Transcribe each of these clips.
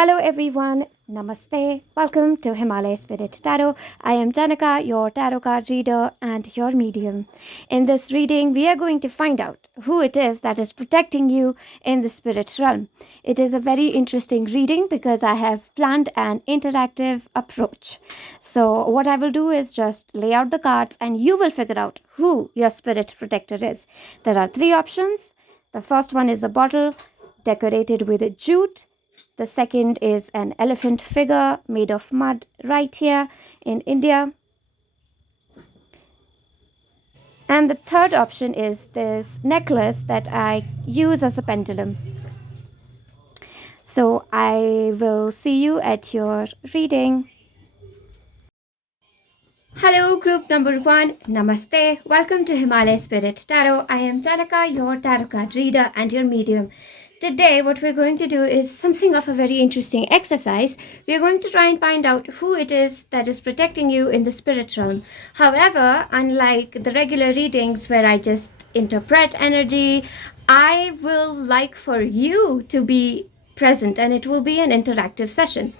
Hello everyone, Namaste. Welcome to Himalaya Spirit Tarot. I am Chaynika, your tarot card reader and your medium. In this reading, we are going to find out who it is that is protecting you in the spirit realm. It is a very interesting reading because I have planned an interactive approach. So what I will do is just lay out the cards and you will figure out who your spirit protector is. There are three options. The first one is a bottle decorated with a jute. The second is an elephant figure made of mud right here in India. And the third option is this necklace that I use as a pendulum. So I will see you at your reading. Hello, group number 1. Namaste. Welcome to Himalaya Spirit Tarot. I am Chaynika, your tarot card reader and your medium. Today, what we're going to do is something of a very interesting exercise. We're going to try and find out who it is that is protecting you in the spirit realm. However, unlike the regular readings where I just interpret energy, I will like for you to be present and it will be an interactive session.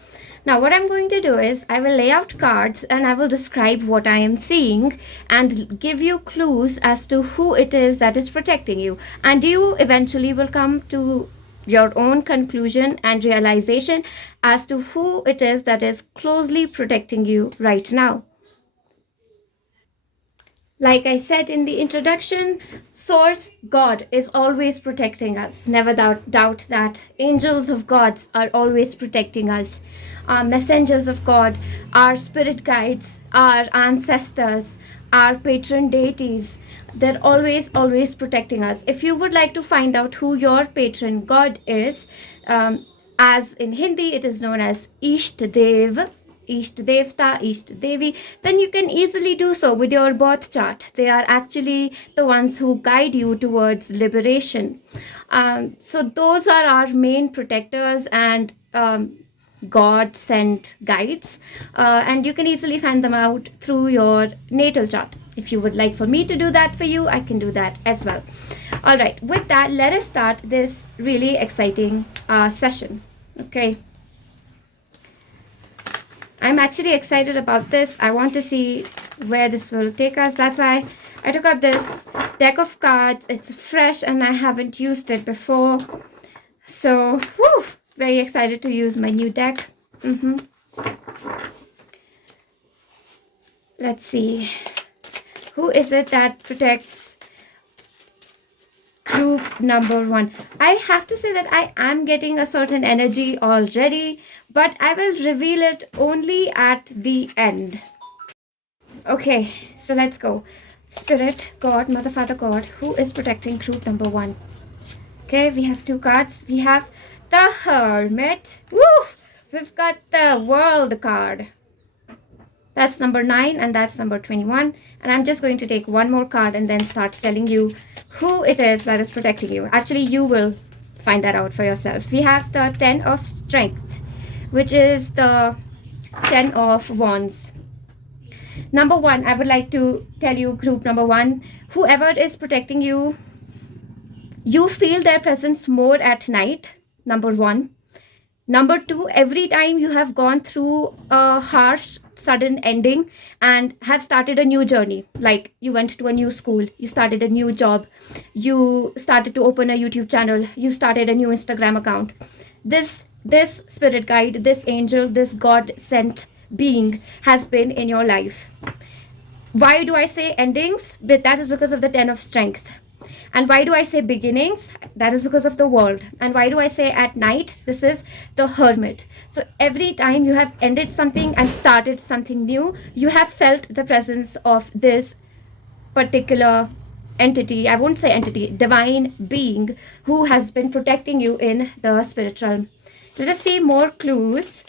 Now, what I'm going to do is I will lay out cards and I will describe what I am seeing and give you clues as to who it is that is protecting you. And you eventually will come to your own conclusion and realization as to who it is that is closely protecting you right now. Like I said in the introduction, Source, God, is always protecting us. Never doubt that. Angels of gods are always protecting us. Our messengers of God, our spirit guides, our ancestors, our patron deities, they're always protecting us. If you would like to find out who your patron God is, as in Hindi it is known as Ishta Dev, Ishta Devta, Ishta Devi, then you can easily do so with your birth chart. They are actually the ones who guide you towards liberation. So those are our main protectors and God sent guides, and you can easily find them out through your natal chart. If you would like for me to do that for you, I can do that as well. All right, with that, let us start this really exciting session. Okay. I'm actually excited about this. I want to see where this will take us. That's why I took out this deck of cards. It's fresh and I haven't used it before. So, very excited to use my new deck. Let's see. Who is it that protects group number 1? I have to say that I am getting a certain energy already, but I will reveal it only at the end. Okay, so let's go. Spirit, God, Mother, Father, God, who is protecting group number 1? Okay, we have two cards. We have the Hermit. Woo! We've got the World card. That's number 9 and that's number 21. And I'm just going to take one more card and then start telling you who it is that is protecting you. Actually, you will find that out for yourself. We have the 10 of Strength, which is the 10 of Wands. Number 1, I would like to tell you, group number 1, whoever is protecting you, you feel their presence more at night, number 1. Number 2, every time you have gone through a harsh, sudden ending and have started a new journey, like you went to a new school, you started a new job, you started to open a YouTube channel, you started a new Instagram account. This spirit guide, this angel, this God sent being has been in your life. Why do I say endings? But that is because of the 10 of Strength. And why do I say beginnings? That is because of the World. And why do I say at night? This is the Hermit. So every time you have ended something and started something new, you have felt the presence of this particular entity. I won't say entity, divine being who has been protecting you in the spirit realm. Let us see more clues.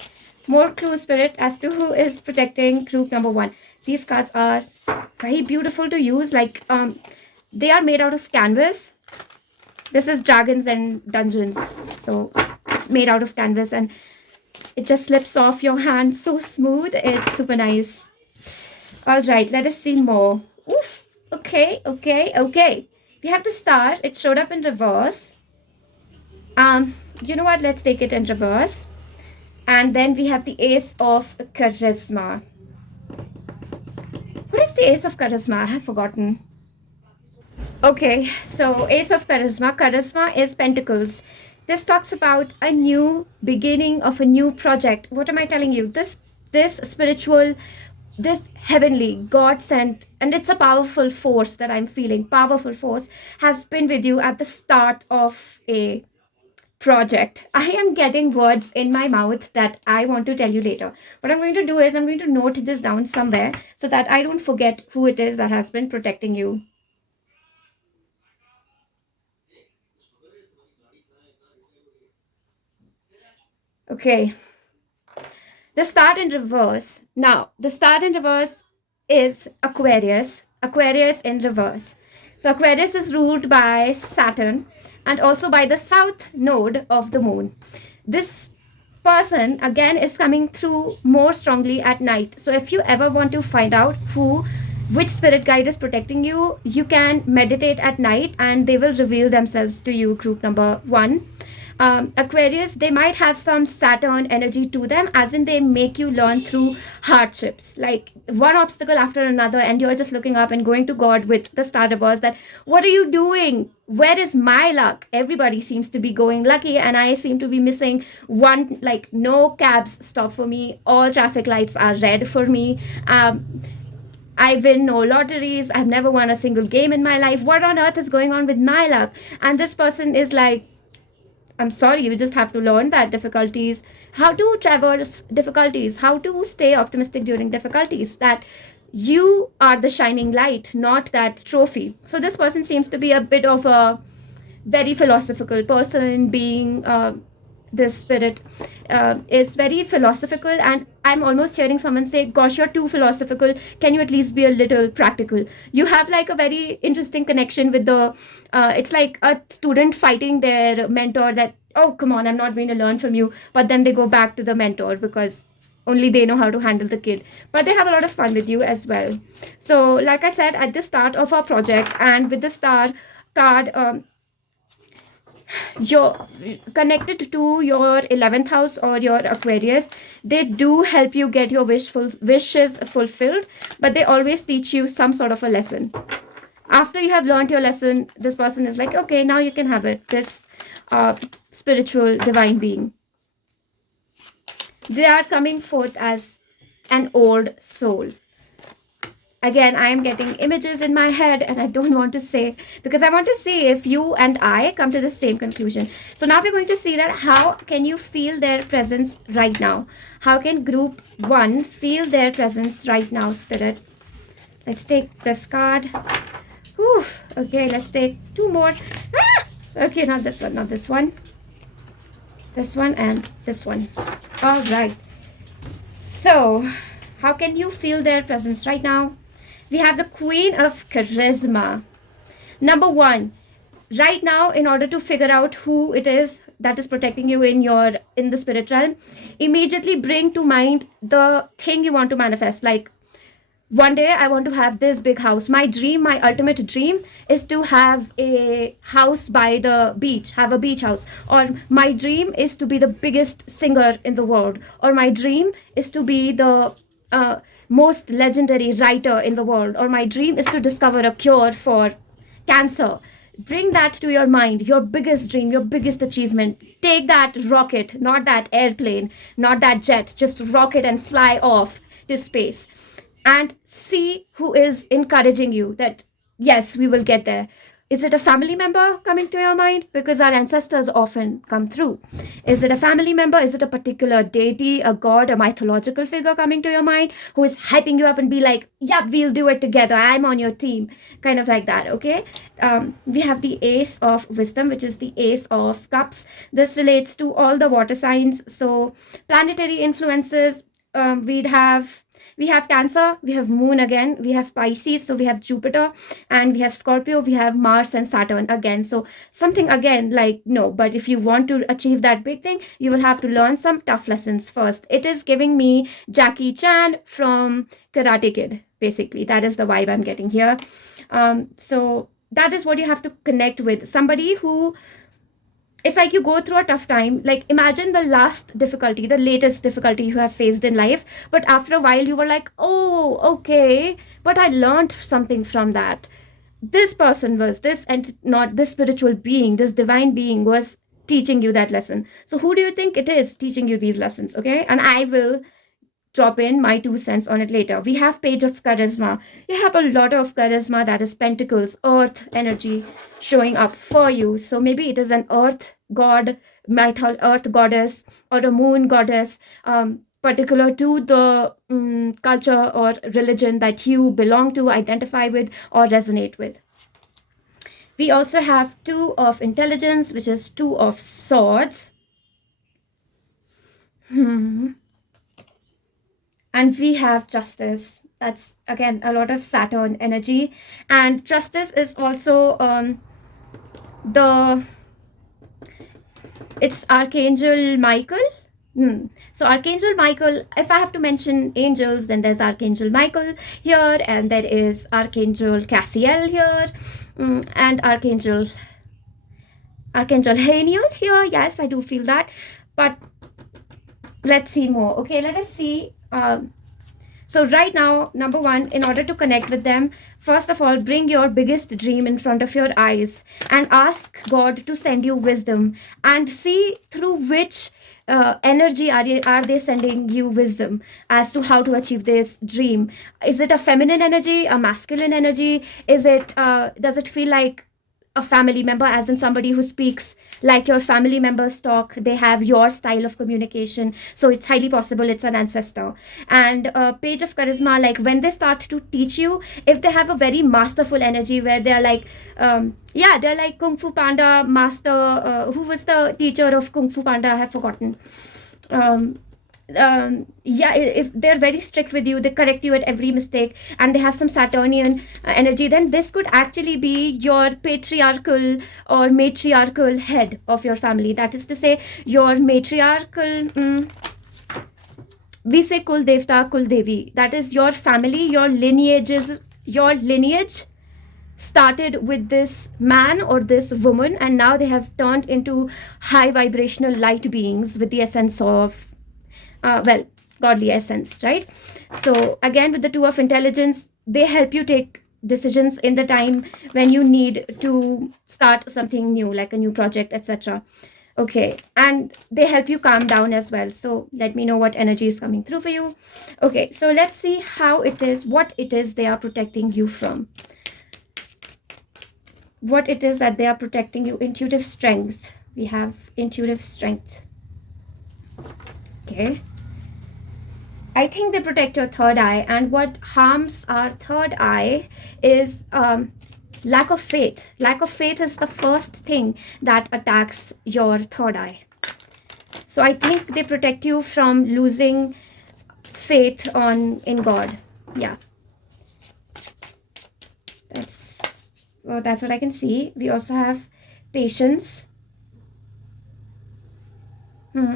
More clues, Spirit, as to who is protecting group number 1. These cards are very beautiful to use. Like, they are made out of canvas. This is Dragons and Dungeons. So it's made out of canvas and it just slips off your hand so smooth. It's super nice. All right, let us see more. Oof. Okay. We have the Star. It showed up in reverse. You know what? Let's take it in reverse. And then we have the Ace of Charisma. What is the Ace of Charisma? I have forgotten. Okay, so Ace of Charisma. Charisma is Pentacles. This talks about a new beginning of a new project. What am I telling you? This spiritual, this heavenly, God sent, and it's a powerful force that I'm feeling. Powerful force has been with you at the start of a project. I am getting words in my mouth that I want to tell you later. What I'm going to do is I'm going to note this down somewhere so that I don't forget who it is that has been protecting you. Okay. The start in reverse. Now, the start in reverse is Aquarius. Aquarius in reverse. So, Aquarius is ruled by Saturn and also by the south node of the moon. This person again is coming through more strongly at night. So, if you ever want to find out which spirit guide is protecting you, you can meditate at night and they will reveal themselves to you. Group number 1. Aquarius, they might have some Saturn energy to them, as in they make you learn through hardships, like one obstacle after another, and you're just looking up and going to God with the star reverse that, what are you doing? Where is my luck? Everybody seems to be going lucky, and I seem to be missing one, like no cabs stop for me, all traffic lights are red for me. I win no lotteries. I've never won a single game in my life. What on earth is going on with my luck? And this person is like, I'm sorry, you just have to learn that difficulties, how to traverse difficulties, how to stay optimistic during difficulties, that you are the shining light, not that trophy. So this person seems to be a bit of a very philosophical person, being this spirit is very philosophical, and I'm almost hearing someone say, gosh, you're too philosophical, can you at least be a little practical? You have like a very interesting connection with the it's like a student fighting their mentor that, oh come on, I'm not going to learn from you, but then they go back to the mentor because only they know how to handle the kid, but they have a lot of fun with you as well. So like I said, at the start of our project and with the star card, you're connected to your 11th house or your Aquarius. They do help you get your wishes fulfilled, but they always teach you some sort of a lesson. After you have learned your lesson, this person is like, okay, now you can have it. This spiritual divine being, they are coming forth as an old soul. Again, I am getting images in my head and I don't want to say, because I want to see if you and I come to the same conclusion. So now we're going to see that how can you feel their presence right now? How can group 1 feel their presence right now, spirit? Let's take this card. Whew. Okay, let's take 2 more. Ah! Okay, not this one, not this one. This one and this one. All right. So, how can you feel their presence right now? We have the Queen of Charisma. Number 1, right now, in order to figure out who it is that is protecting you in the spirit realm, immediately bring to mind the thing you want to manifest. Like, one day I want to have this big house. My dream, my ultimate dream is to have a house by the beach, have a beach house. Or my dream is to be the biggest singer in the world. Or my dream is to be the most legendary writer in the world. Or my dream is to discover a cure for cancer. Bring that to your mind, your biggest dream, your biggest achievement. Take that rocket, not that airplane, not that jet, just rocket and fly off to space. And see who is encouraging you that, yes, we will get there. Is it a family member coming to your mind? Because our ancestors often come through. Is it a family member? Is it a particular deity, a god, a mythological figure coming to your mind who is hyping you up and be like, yeah, we'll do it together. I'm on your team. Kind of like that, okay? We have the Ace of Wisdom, which is the Ace of Cups. This relates to all the water signs. So planetary influences, we have Cancer, we have Moon again, we have Pisces, so we have Jupiter, and we have Scorpio, we have Mars and Saturn again. So something again like, no, but if you want to achieve that big thing, you will have to learn some tough lessons first. It is giving me Jackie Chan from Karate Kid, basically. That is the vibe I'm getting here. So that is what you have to connect with. Somebody who it's like you go through a tough time. Like imagine the last difficulty, the latest difficulty you have faced in life, but after a while you were like, oh, okay, but I learned something from that. This person was this, and not this spiritual being, this divine being was teaching you that lesson. So who do you think it is teaching you these lessons? Okay, and I will drop in my 2 cents on it later. We have page of charisma. You have a lot of charisma, that is pentacles, earth energy showing up for you. So maybe it is an earth god, earth goddess, or a moon goddess, particular to the culture or religion that you belong to, identify with, or resonate with. We also have two of intelligence, which is two of swords. And we have justice. That's again a lot of Saturn energy, and justice is also it's Archangel Michael. So Archangel Michael, if I have to mention angels, then there's Archangel Michael here, and there is Archangel Cassiel here, and Archangel Haniel here. Yes, I do feel that. But let's see more. Okay, let us see. So right now, number one, in order to connect with them, first of all, bring your biggest dream in front of your eyes and ask God to send you wisdom, and see through which energy are they sending you wisdom as to how to achieve this dream. Is it a feminine energy, a masculine energy? Is it does it feel like a family member, as in somebody who speaks like your family members talk? They have your style of communication, so it's highly possible it's an ancestor. And page of charisma, like when they start to teach you, if they have a very masterful energy where they're like they're like Kung Fu Panda master. Who was the teacher of Kung Fu Panda? I have forgotten. If they're very strict with you, they correct you at every mistake, and they have some Saturnian energy, then this could actually be your patriarchal or matriarchal head of your family. That is to say, your matriarchal, we say Kul Devta, Kul Devi. That is your family, your lineage started with this man or this woman, and now they have turned into high vibrational light beings with the essence of godly essence, right? So again, with the two of intelligence, they help you take decisions in the time when you need to start something new, like a new project, etc. Okay, and they help you calm down as well. So let me know what energy is coming through for you. Okay, so let's see what it is they are protecting you from. What it is that they are protecting you. Intuitive strength. We have intuitive strength. Okay, I think they protect your third eye, and what harms our third eye is lack of faith. Lack of faith is the first thing that attacks your third eye. So I think they protect you from losing faith in God. Yeah, that's what I can see. We also have patience.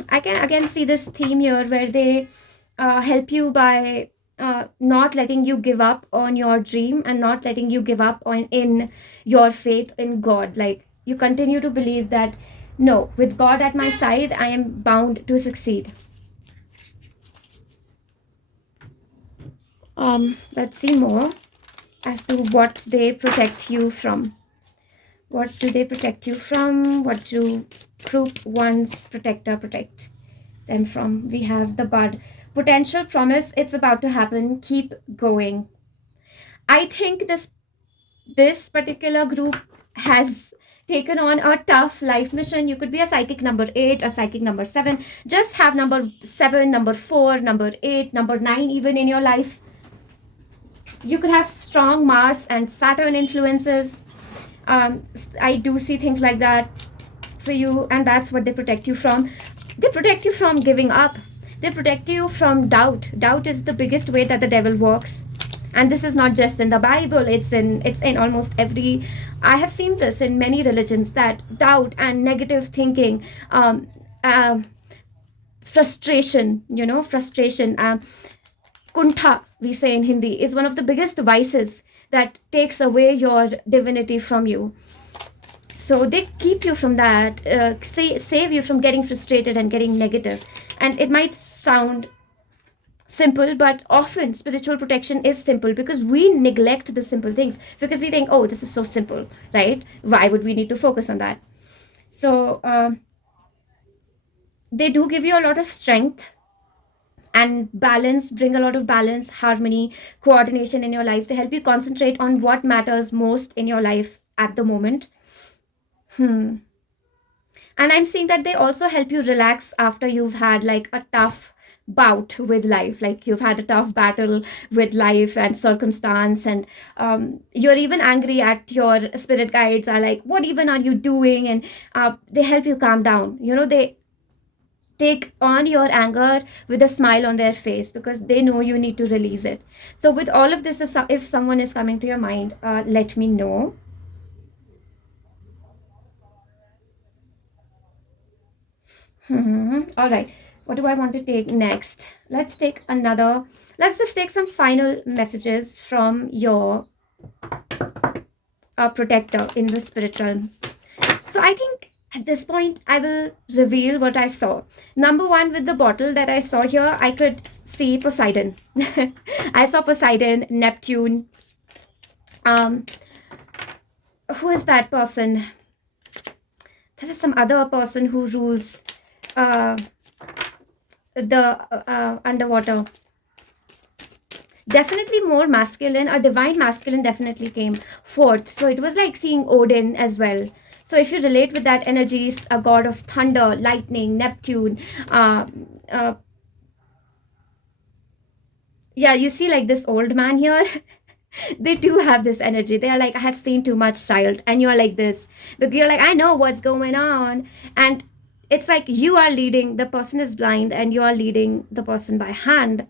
I can again see this theme here where they help you by not letting you give up on your dream, and not letting you give up in your faith in God. Like you continue to believe that, no, with God at my side, I am bound to succeed. Let's see more as to what they protect you from. What do they protect you from? What do group 1's protector protect them from? We have the bud. Potential promise, it's about to happen. Keep going. I think this particular group has taken on a tough life mission. You could be a psychic number 8, a psychic number 7. Just have number 7, number 4, number 8, number 9 even in your life. You could have strong Mars and Saturn influences. I do see things like that for you, and that's what they protect you from. They protect you from giving up. They protect you from doubt. Doubt is the biggest way that the devil works, and this is not just in the Bible. It's in almost every. I have seen this in many religions, that doubt and negative thinking, frustration. Kuntha, we say in Hindi, is one of the biggest vices that takes away your divinity from you. So they keep you from that, save you from getting frustrated and getting negative. And it might sound simple, but often spiritual protection is simple because we neglect the simple things because we think, oh, this is so simple, right? Why would we need to focus on that? So they do give you a lot of strength and balance, bring a lot of balance, harmony, coordination in your life. They help you concentrate on what matters most in your life at the moment. And I'm seeing that they also help you relax after you've had like a tough bout with life, like you've had a tough battle with life and circumstance, and you're even angry at your spirit guides, are like, what even are you doing? And they help you calm down. They take on your anger with a smile on their face because they know you need to release it. So with all of this, if someone is coming to your mind, let me know. All right, what do I want to take next? Let's just take some final messages from your protector in the spirit realm. So I think at this point I will reveal what I saw. Number one, with the bottle that I saw here, I could see Poseidon. I saw Poseidon, Neptune. Who is that person? There is some other person who rules the underwater. Definitely more masculine. A divine masculine definitely came forth. So it was like seeing Odin as well. So if you relate with that energies, a god of thunder, lightning, Neptune, yeah, you see like this old man here. They do have this energy. They are like, I have seen too much, child. And you're like this. But you're like, I know what's going on. And it's like you are leading, the person is blind, and you are leading the person by hand.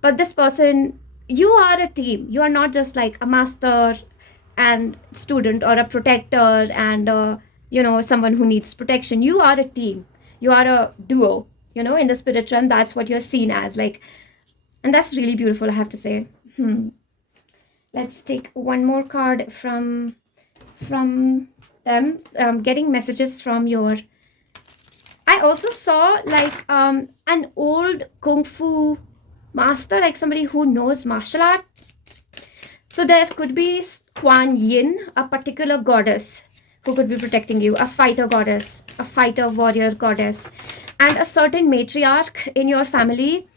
But this person, you are a team. You are not just like a master and student, or a protector and someone who needs protection. You are a team. You are a duo. In the spirit realm, that's what you're seen as, like. And that's really beautiful, I have to say. Let's take one more card from them. Getting messages from your. I also saw like an old kung fu master, like somebody who knows martial art. So there could be Kuan Yin, a particular goddess who could be protecting you, a fighter goddess, a fighter warrior goddess, and a certain matriarch in your family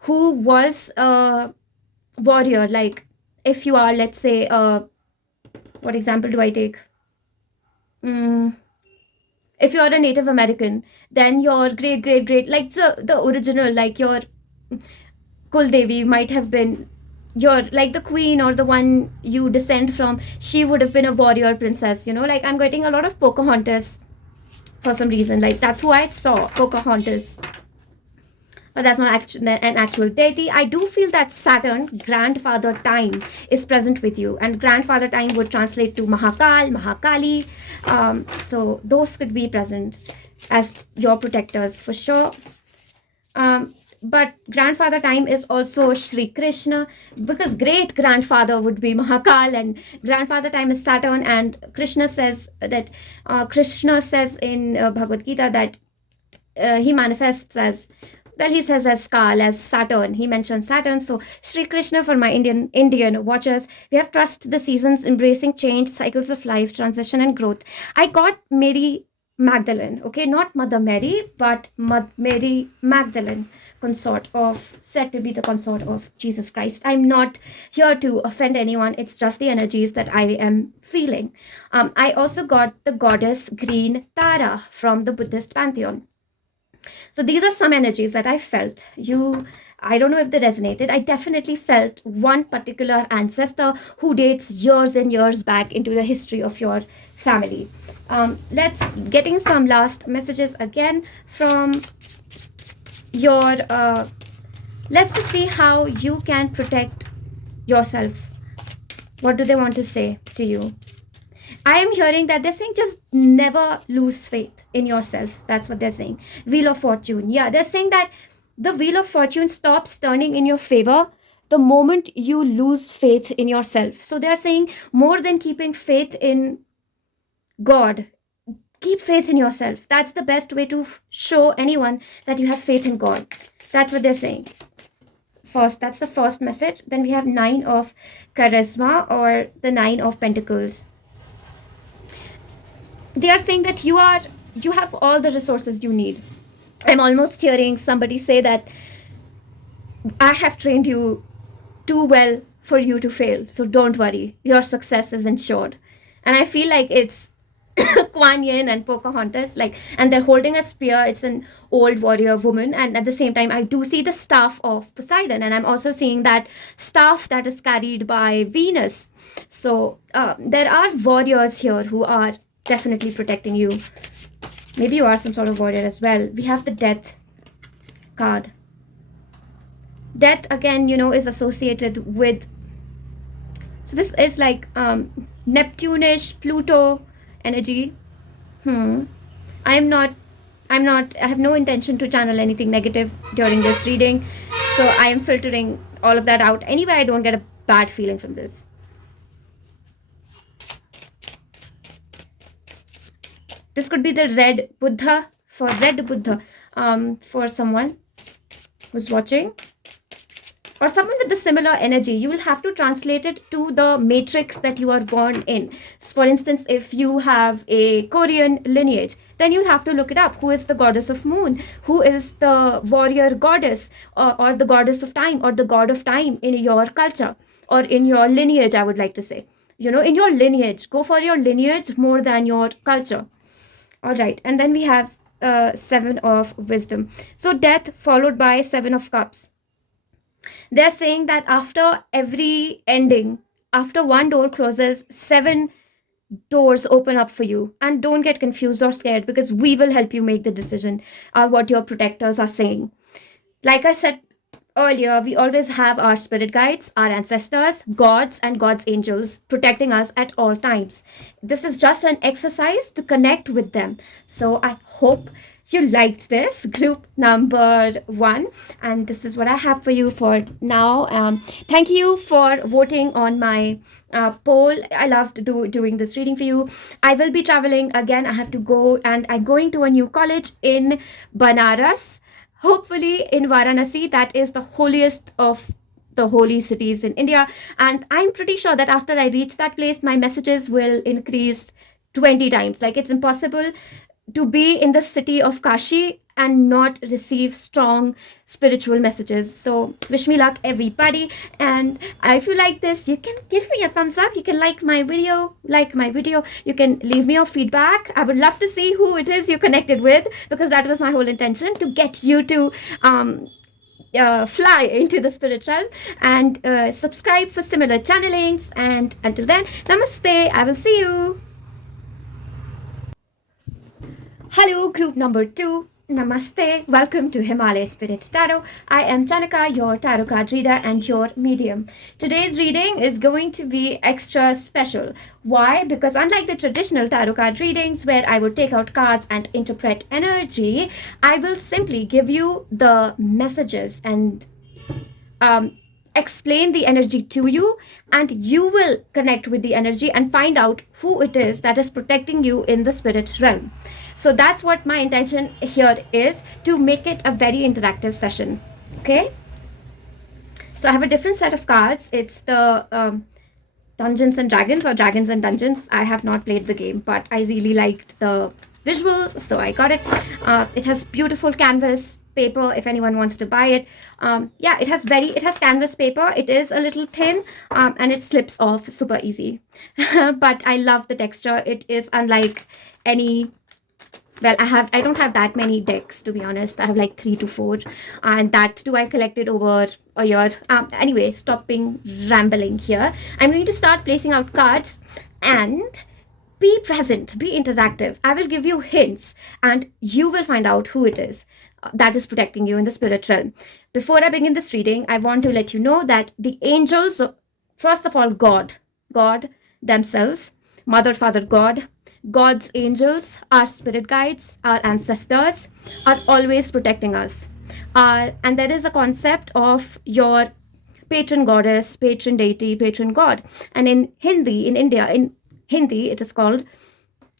who was a warrior. Like if you are, let's say, what example do I take? If you are a Native American, then your great, like the original, like your Kuldevi might have been your, like the queen or the one you descend from. She would have been a warrior princess. Like I'm getting a lot of Pocahontas for some reason. Like that's who I saw, Pocahontas. But that's not an actual deity. I do feel that Saturn, grandfather time, is present with you. And grandfather time would translate to Mahakal, Mahakali. So those could be present as your protectors for sure. But grandfather time is also Shri Krishna, because great grandfather would be Mahakal, and grandfather time is Saturn. And Krishna says that in Bhagavad Gita that he manifests as, well, he says as Kal, as Saturn. He mentions Saturn. So Shri Krishna, for my Indian watchers, we have trust the seasons, embracing change, cycles of life, transition and growth. I got Mary Magdalene, okay, not Mother Mary, but Mary Magdalene, said to be the consort of Jesus Christ. I'm not here to offend anyone. It's just the energies that I am feeling. I also got the goddess Green Tara from the Buddhist pantheon. So these are some energies that I felt. I don't know if they resonated. I definitely felt one particular ancestor who dates years and years back into the history of your family. Let's getting some last messages again from your. Let's just see how you can protect yourself. What do they want to say to you? I am hearing that they're saying just never lose faith in yourself. That's what they're saying. Wheel of Fortune. Yeah, they're saying that the Wheel of Fortune stops turning in your favor the moment you lose faith in yourself. So they're saying more than keeping faith in God. Keep faith in yourself. That's the best way to show anyone that you have faith in God. That's what they're saying. First, that's the first message. Then we have 9 of charisma, or the 9 of pentacles. They are saying that you have all the resources you need. I'm almost hearing somebody say that I have trained you too well for you to fail, so don't worry, your success is ensured. And I feel like it's Kuan Yin and Pocahontas, and they're holding a spear. It's an old warrior woman, and at the same time, I do see the staff of Poseidon, and I'm also seeing that staff that is carried by Venus. So there are warriors here who are definitely protecting you. Maybe you are some sort of warrior as well. We have the Death card. Death, again, is associated with, so this is like Neptune-ish, Pluto energy. I have no intention to channel anything negative during this reading, so I am filtering all of that out. Anyway, I don't get a bad feeling from this. This could be the red Buddha, for someone who's watching, or someone with the similar energy. You will have to translate it to the matrix that you are born in. For instance, if you have a Korean lineage, then you'll have to look it up. Who is the goddess of moon? Who is the warrior goddess, or the goddess of time, or the god of time in your culture, or in your lineage, I would like to say. In your lineage. Go for your lineage more than your culture. All right. And then we have 7 of wisdom. So death followed by 7 of cups. They're saying that after every ending, after one door closes, 7 doors open up for you. And don't get confused or scared, because we will help you make the decision, or what your protectors are saying. Like I said earlier, we always have our spirit guides, our ancestors, gods, and God's angels protecting us at all times. This is just an exercise to connect with them. So I hope you liked this group number 1, and this is what I have for you for now. Thank you for voting on my poll. I loved doing this reading for you. I will be traveling again. I have to go, and I'm going to a new college in Banaras, hopefully in Varanasi. That is the holiest of the holy cities in India, and I'm pretty sure that after I reach that place, my messages will increase 20 times. It's impossible to be in the city of Kashi and not receive strong spiritual messages. So wish me luck, everybody. And if you like this, you can give me a thumbs up. You can like my video. You can leave me your feedback. I would love to see who it is you connected with, because that was my whole intention, to get you to fly into the spirit realm. And subscribe for similar channelings. And until then, namaste. I will see you. Hello, group number 2. Namaste. Welcome to Himalaya Spirit Tarot. I am Chaynika, your tarot card reader and your medium. Today's reading is going to be extra special. Why? Because unlike the traditional tarot card readings, where I would take out cards and interpret energy, I will simply give you the messages and explain the energy to you, and you will connect with the energy and find out who it is that is protecting you in the spirit realm. So that's what my intention here is, to make it a very interactive session. Okay. So I have a different set of cards. It's the Dungeons and Dragons, or Dragons and Dungeons. I have not played the game, but I really liked the visuals, so I got it. It has beautiful canvas paper if anyone wants to buy it. It has canvas paper. It is a little thin, and it slips off super easy. But I love the texture. It is unlike any. Well, I don't have that many decks, to be honest. I have 3 to 4, and that too I collected over a year. Anyway, stop being rambling here. I'm going to start placing out cards, and be present, be interactive. I will give you hints, and you will find out who it is that is protecting you in the spirit realm. Before I begin this reading, I want to let you know that the angels, first of all, God themselves, Mother, Father, God, God's angels, our spirit guides, our ancestors are always protecting us. And there is a concept of your patron goddess, patron deity, patron god. And in Hindi, in India, in Hindi, it is called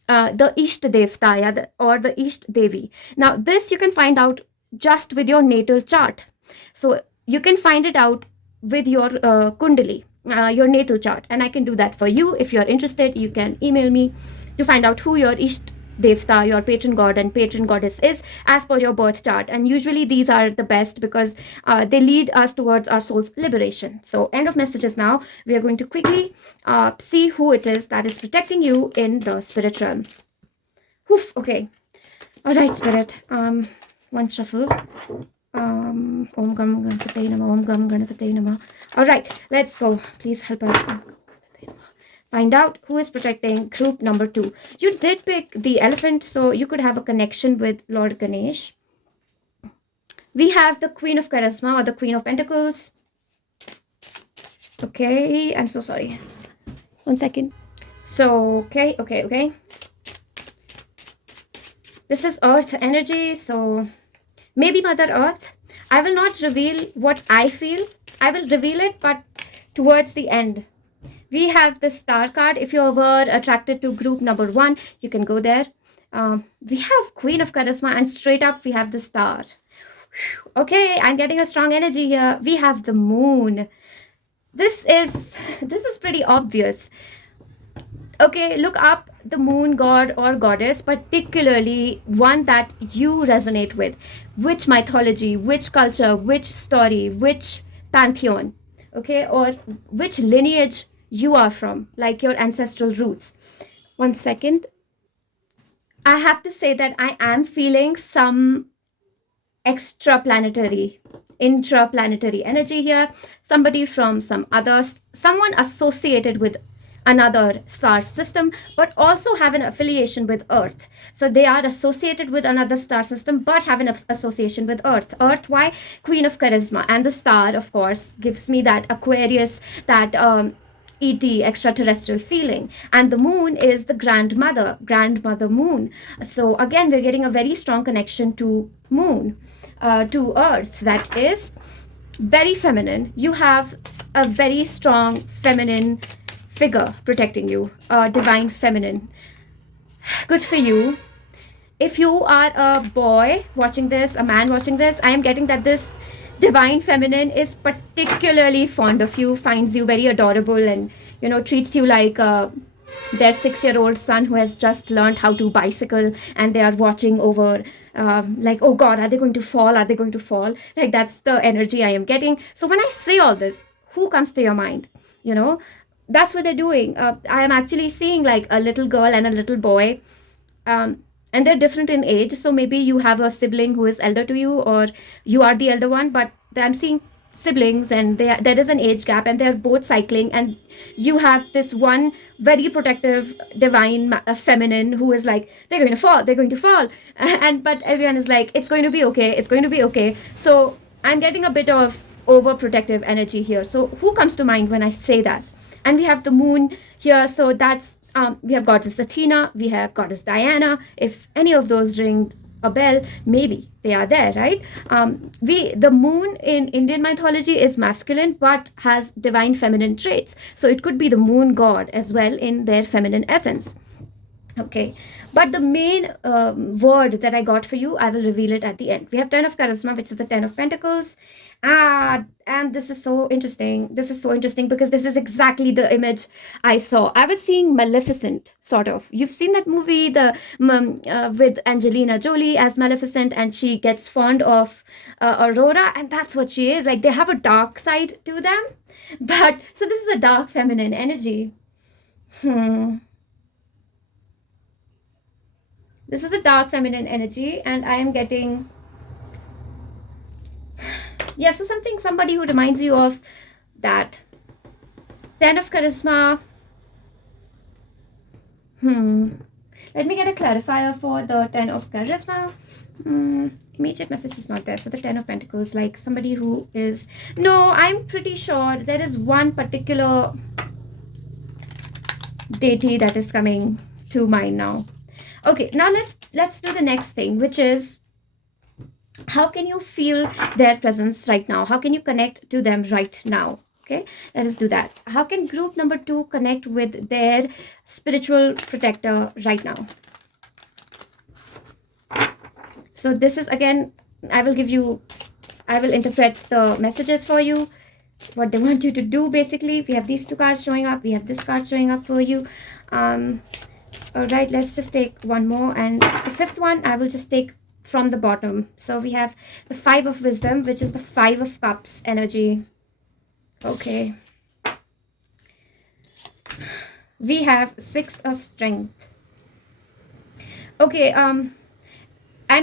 the Isht Devta, yeah, or the Isht Devi. Now, this you can find out just with your natal chart. So you can find it out with your Kundali, your natal chart, and I can do that for you. If you're interested, you can email me to find out who your Isht Devta, your patron god and patron goddess is as per your birth chart. And usually these are the best because they lead us towards our soul's liberation. So end of messages now. We are going to quickly see who it is that is protecting you in the spirit realm. Oof, okay. All right, spirit. One shuffle. Om Gam Gणपतये Namah, Om Gam Gणपतये Namah. All right, let's go. Please help us. Find out who is protecting group number 2. You did pick the elephant, so you could have a connection with Lord Ganesh. We have the Queen of Charisma or the Queen of Pentacles. Okay, I'm so sorry. 1 second. So, okay. This is Earth energy, so maybe Mother Earth. I will not reveal what I feel. I will reveal it, but towards the end. We have the star card. If you were attracted to group number 1, you can go there. We have Queen of Charisma, and straight up we have the star. Okay, I'm getting a strong energy here. We have the moon. This is pretty obvious. Okay, look up the moon god or goddess, particularly one that you resonate with. Which mythology, which culture, which story, which pantheon, okay, or which lineage you are from, like your ancestral roots. 1 second. I have to say that I am feeling some intraplanetary energy here. Somebody from someone associated with another star system, but also have an affiliation with Earth. So they are associated with another star system, but have an association with Earth. Earth, why? Queen of Charisma. And the star, of course, gives me that Aquarius, that ET, extraterrestrial feeling. And the moon is the grandmother moon. So again, we're getting a very strong connection to moon, to Earth, that is very feminine. You have a very strong feminine figure protecting you, divine feminine. Good for you. If you are a boy watching this, a man watching this, I am getting that this divine feminine is particularly fond of you, finds you very adorable, and treats you like their 6-year-old son who has just learned how to bicycle, and they are watching over like, oh God, are they going to fall? Like, that's the energy I am getting. So when I say all this, who comes to your mind? That's what they're doing. I am actually seeing like a little girl and a little boy, and they're different in age. So maybe you have a sibling who is elder to you, or you are the elder one, but I'm seeing siblings, and there is an age gap, and they're both cycling, and you have this one very protective divine feminine who is like, they're going to fall and but everyone is like, it's going to be okay. So I'm getting a bit of overprotective energy here. So who comes to mind when I say that? And we have the moon here, so that's we have goddess Athena, we have goddess Diana. If any of those ring a bell, maybe they are there, right? The moon in Indian mythology is masculine but has divine feminine traits, so it could be the moon god as well in their feminine essence. Okay, but the main word that I got for you, I will reveal it at the end. We have 10 of Charisma, which is the 10 of Pentacles. And this is so interesting. Because this is exactly the image I saw. I was seeing Maleficent, sort of. You've seen that movie with Angelina Jolie as Maleficent, and she gets fond of Aurora, and that's what she is. Like, they have a dark side to them. But, so this is a dark feminine energy. This is a dark feminine energy, and I am getting, yeah, so somebody who reminds you of that. 10 of Charisma. Let me get a clarifier for the 10 of Charisma. Immediate message is not there. So the 10 of Pentacles, like somebody who is, no, I'm pretty sure there is one particular deity that is coming to mind now. Okay, now let's do the next thing, which is, how can you feel their presence right now? How can you connect to them right now? Okay, let us do that. How can group number 2 connect with their spiritual protector right now? So this is, again, I will interpret the messages for you, what they want you to do. Basically, we have these 2 cards showing up, we have this card showing up for you. All right, let's just take one more, and the 5th one I will just take from the bottom. So we have the 5 of wisdom, which is the 5 of cups energy. Okay, we have 6 of strength. Okay, I'm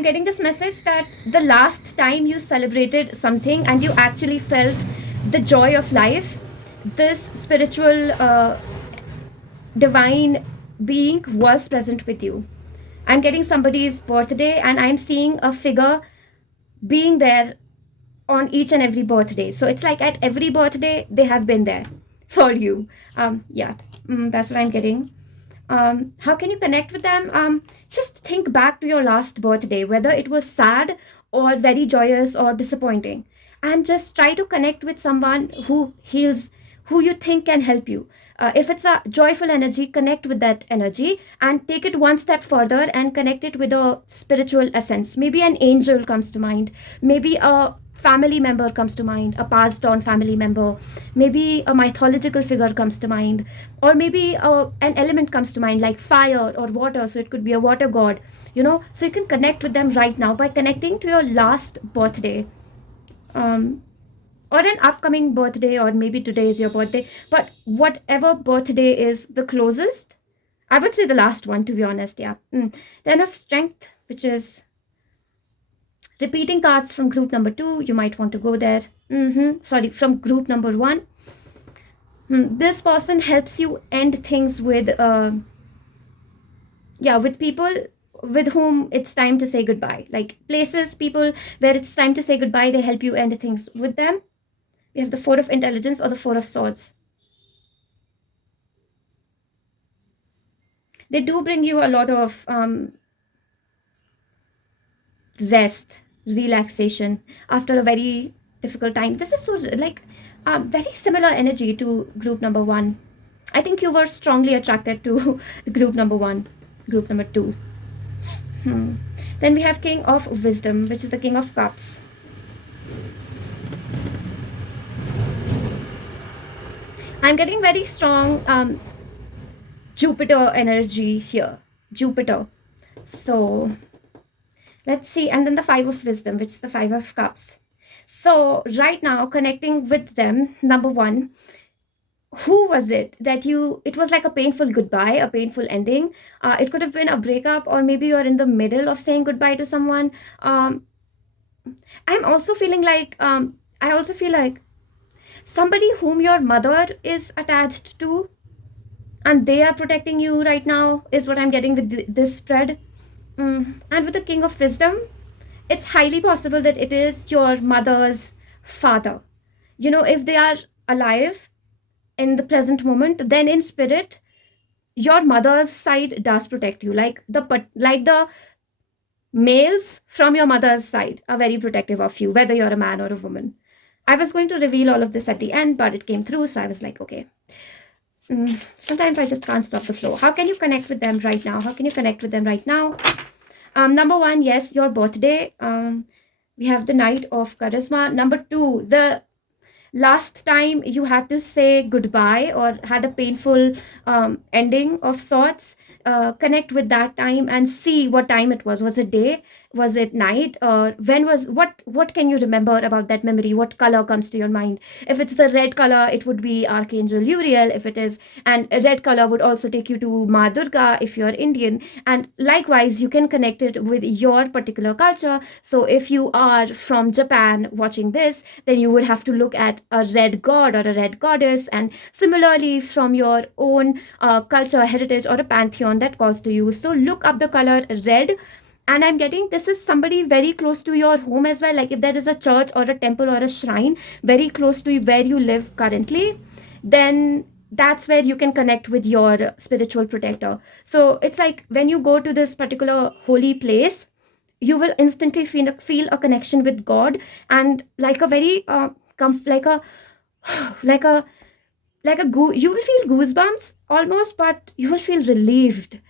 getting this message that the last time you celebrated something and you actually felt the joy of life, this spiritual divine being was present with you. I'm getting somebody's birthday, and I'm seeing a figure being there on each and every birthday. So it's like at every birthday they have been there for you. That's what I'm getting. How can you connect with them? Just think back to your last birthday, whether it was sad or very joyous or disappointing, and just try to connect with someone who heals, who you think can help you. If it's a joyful energy, connect with that energy and take it one step further and connect it with a spiritual essence. Maybe an angel comes to mind, maybe a family member comes to mind, a passed on family member, maybe a mythological figure comes to mind, or maybe an element comes to mind like fire or water. So it could be a water god, so you can connect with them right now by connecting to your last birthday, or an upcoming birthday, or maybe today is your birthday, but whatever birthday is the closest. I would say the last one, to be honest. 10 of strength, which is repeating cards from group number 2. You might want to go there. From group number 1. This person helps you end things with people with whom it's time to say goodbye, like places, people where it's time to say goodbye. They help you end things with them. We have the 4 of intelligence, or the 4 of swords. They do bring you a lot of rest, relaxation after a very difficult time. This is so very similar energy to group number 1. I think you were strongly attracted to group number 1, group number 2. Then we have King of Wisdom, which is the King of Cups. I'm getting very strong Jupiter energy here. Jupiter. So let's see. And then the 5 of Wisdom, which is the 5 of Cups. So right now, connecting with them, number 1, who was it that it was like a painful goodbye, a painful ending. It could have been a breakup, or maybe you're in the middle of saying goodbye to someone. I'm also feeling like, I also feel like somebody whom your mother is attached to, and they are protecting you right now, is what I'm getting with this spread. And with the King of Wisdom, it's highly possible that it is your mother's father. If they are alive in the present moment, then in spirit, your mother's side does protect you. Like the males from your mother's side are very protective of you, whether you're a man or a woman. I was going to reveal all of this at the end, but it came through, so I was like, okay. Sometimes I just can't stop the flow. How can you connect with them right now? Number 1, yes, your birthday. We have the Knight of Charisma. Number 2, the last time you had to say goodbye or had a painful ending of sorts. Connect with that time and see what time it was. Was it day? Was it night? Or when was what can you remember about that memory? What color comes to your mind? If it's the red color, it would be Archangel Uriel. If it is, and a red color would also take you to Ma Durga if you're Indian. And likewise, you can connect it with your particular culture. So if you are from Japan watching this, then you would have to look at a red god or a red goddess. And similarly, from your own culture, heritage, or a pantheon that calls to you. So look up the color red. And I'm getting this is somebody very close to your home as well. Like if there is a church or a temple or a shrine very close to where you live currently, then that's where you can connect with your spiritual protector. So it's like when you go to this particular holy place, you will instantly feel a connection with God, and like a very like a like a you will feel goosebumps almost, but you will feel relieved,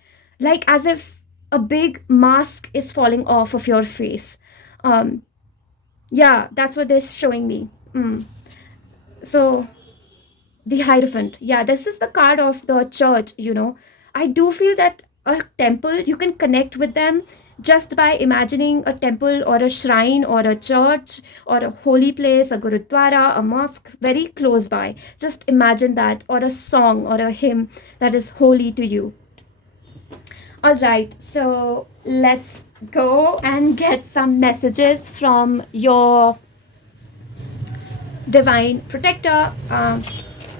like as if a big mask is falling off of your face. um yeah, that's what they're showing me. So the Hierophant, yeah, this is the card of the church, I do feel that a temple, you can connect with them just by imagining a temple or a shrine or a church or a holy place, a gurudwara, a mosque very close by. Just imagine that, or a song or a hymn that is holy to you. All right, so let's go and get some messages from your divine protector.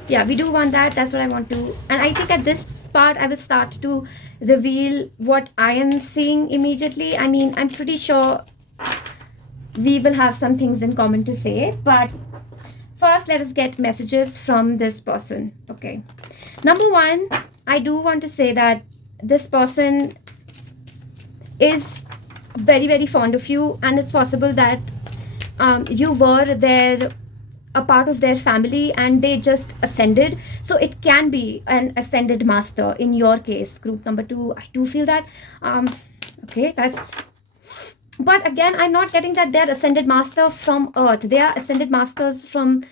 Yeah, we do want that. That's what I want to. And I think at this part, I will start to reveal what I am seeing immediately. I mean, I'm pretty sure we will have some things in common to say, but first, let us get messages from this person. Okay. Number one, I do want to say that this person is very, very fond of you, and it's possible that you were a part of their family and they just ascended. So it can be an ascended master in your case, group number 2. I do feel that. Okay, that's. But again, I'm not getting that they're ascended master from Earth. They are ascended masters from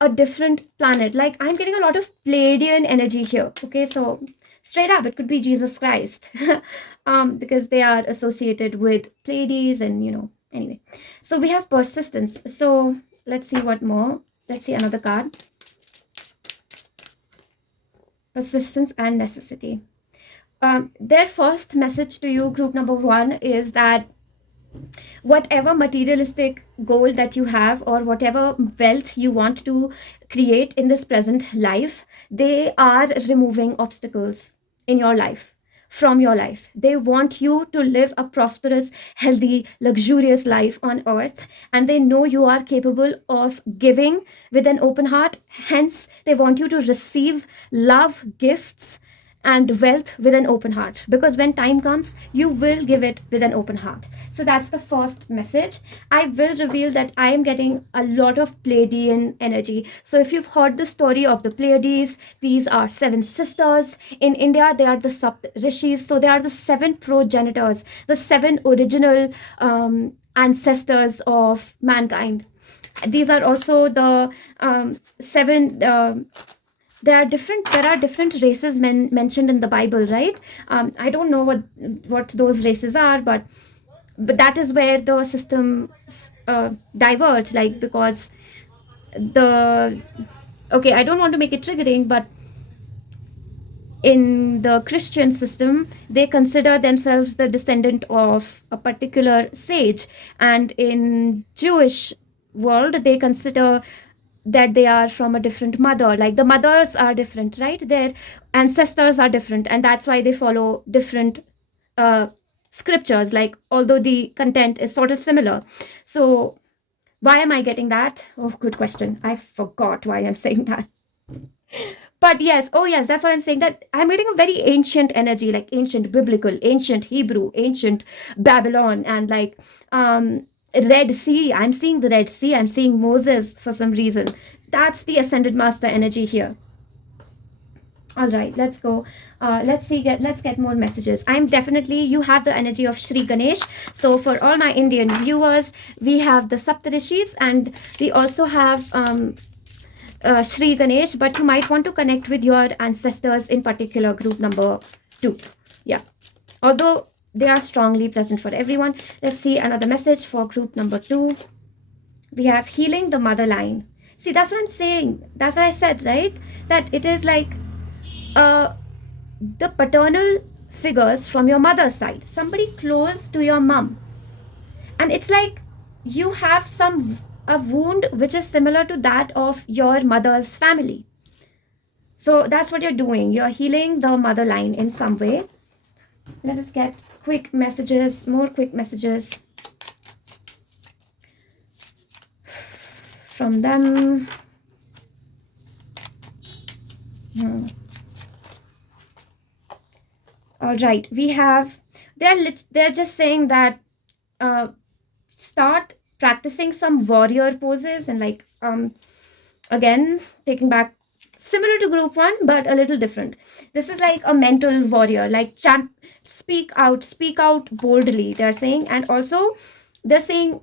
a different planet. Like, I'm getting a lot of Pleiadian energy here. Okay, so straight up, it could be Jesus Christ. Because they are associated with Pleiades and, anyway. So we have persistence. So let's see what more. Let's see another card. Persistence and necessity. Their first message to you, group number 1, is that whatever materialistic goal that you have or whatever wealth you want to create in this present life, they are removing obstacles in your life, from your life. They want you to live a prosperous, healthy, luxurious life on earth, and they know you are capable of giving with an open heart. Hence, they want you to receive love, gifts, and wealth with an open heart, because when time comes, you will give it with an open heart. So that's the first message. I will reveal that I am getting a lot of Pleiadian energy. So if you've heard the story of the Pleiades, these are 7 sisters. In India, they are the Sapt Rishis. So they are the 7 progenitors, the 7 original ancestors of mankind. These are also the 7 there are different races mentioned in the Bible, right? I don't know what those races are, but that is where the systems diverge, like, because okay, I don't want to make it triggering, but in the Christian system, they consider themselves the descendant of a particular sage, and in Jewish world, they consider that they are from a different mother. Like, the mothers are different, right? Their ancestors are different, and that's why they follow different scriptures, like, although the content is sort of similar. So why am I getting that? Oh, good question. I forgot why I'm saying that. But yes, that's what I'm saying, that I'm getting a very ancient energy, like ancient biblical, ancient Hebrew, ancient Babylon, and like Red Sea. I'm seeing the Red Sea. I'm seeing Moses for some reason. That's the ascended master energy here. All right, let's go. Let's get more messages. You have the energy of Shri Ganesh. So for all my Indian viewers, we have the Saptarishis, and we also have Shri Ganesh, but you might want to connect with your ancestors, in particular group number 2. Yeah, although they are strongly present for everyone. Let's see another message for group number 2. We have healing the mother line. See, that's what I'm saying. That's what I said, right? That it is like the paternal figures from your mother's side, somebody close to your mom, and it's like you have a wound which is similar to that of your mother's family. So that's what you're doing. You're healing the mother line in some way. Let us get more quick messages from them. All right, they're just saying that start practicing some warrior poses, and like again, taking back, similar to group 1 but a little different. This is like a mental warrior, like speak out boldly, they're saying. And also they're saying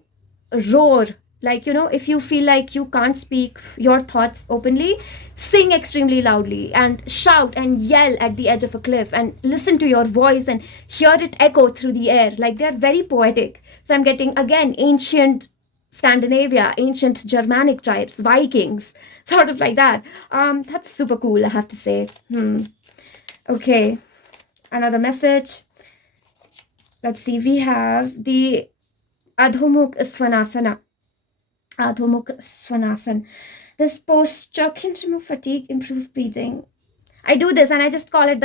roar, like, if you feel like you can't speak your thoughts openly, sing extremely loudly and shout and yell at the edge of a cliff and listen to your voice and hear it echo through the air. Like, they're very poetic. So I'm getting, again, ancient Scandinavia, ancient Germanic tribes, Vikings, sort of like that. That's super cool, I have to say. Okay, another message. Let's see, we have the Adhomukh Svanasana. Adhomukh Svanasana. This posture can remove fatigue, improve breathing. I do this and I just call it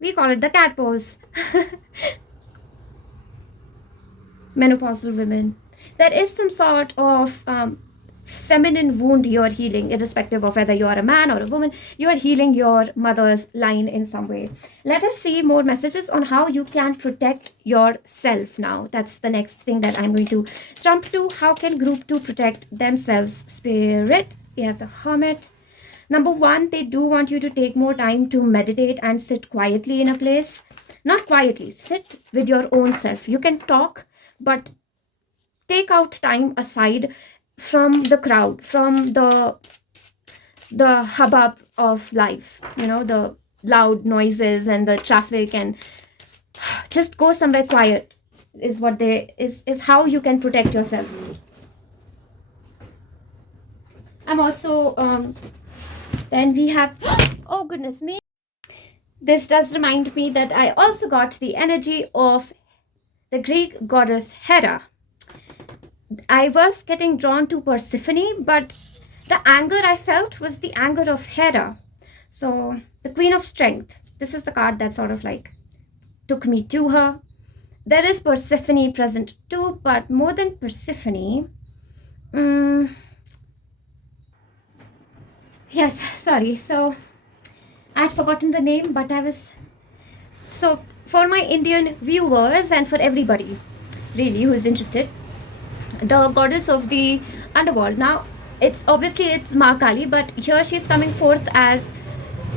we call it the cat pose. Menopausal women. There is some sort of feminine wound you're healing, irrespective of whether you're a man or a woman. You're healing your mother's line in some way. Let us see more messages on how you can protect yourself now. That's the next thing that I'm going to jump to. How can group 2 protect themselves? Spirit, we have the Hermit. Number 1, they do want you to take more time to meditate and sit quietly in a place. Not quietly, sit with your own self. You can talk, but take out time aside from the crowd, from the hubbub of life, the loud noises and the traffic, and just go somewhere quiet is what is how you can protect yourself. I'm also then we have oh goodness me, this does remind me that I also got the energy of the Greek goddess Hera. I was getting drawn to Persephone, but the anger I felt was the anger of Hera. So the Queen of Strength. This is the card that sort of like took me to her. There is Persephone present too, but more than Persephone, yes, sorry. So I've forgotten the name, but so for my Indian viewers and for everybody really who is interested, the goddess of the underworld. Now, it's Ma Kali, but here she's coming forth as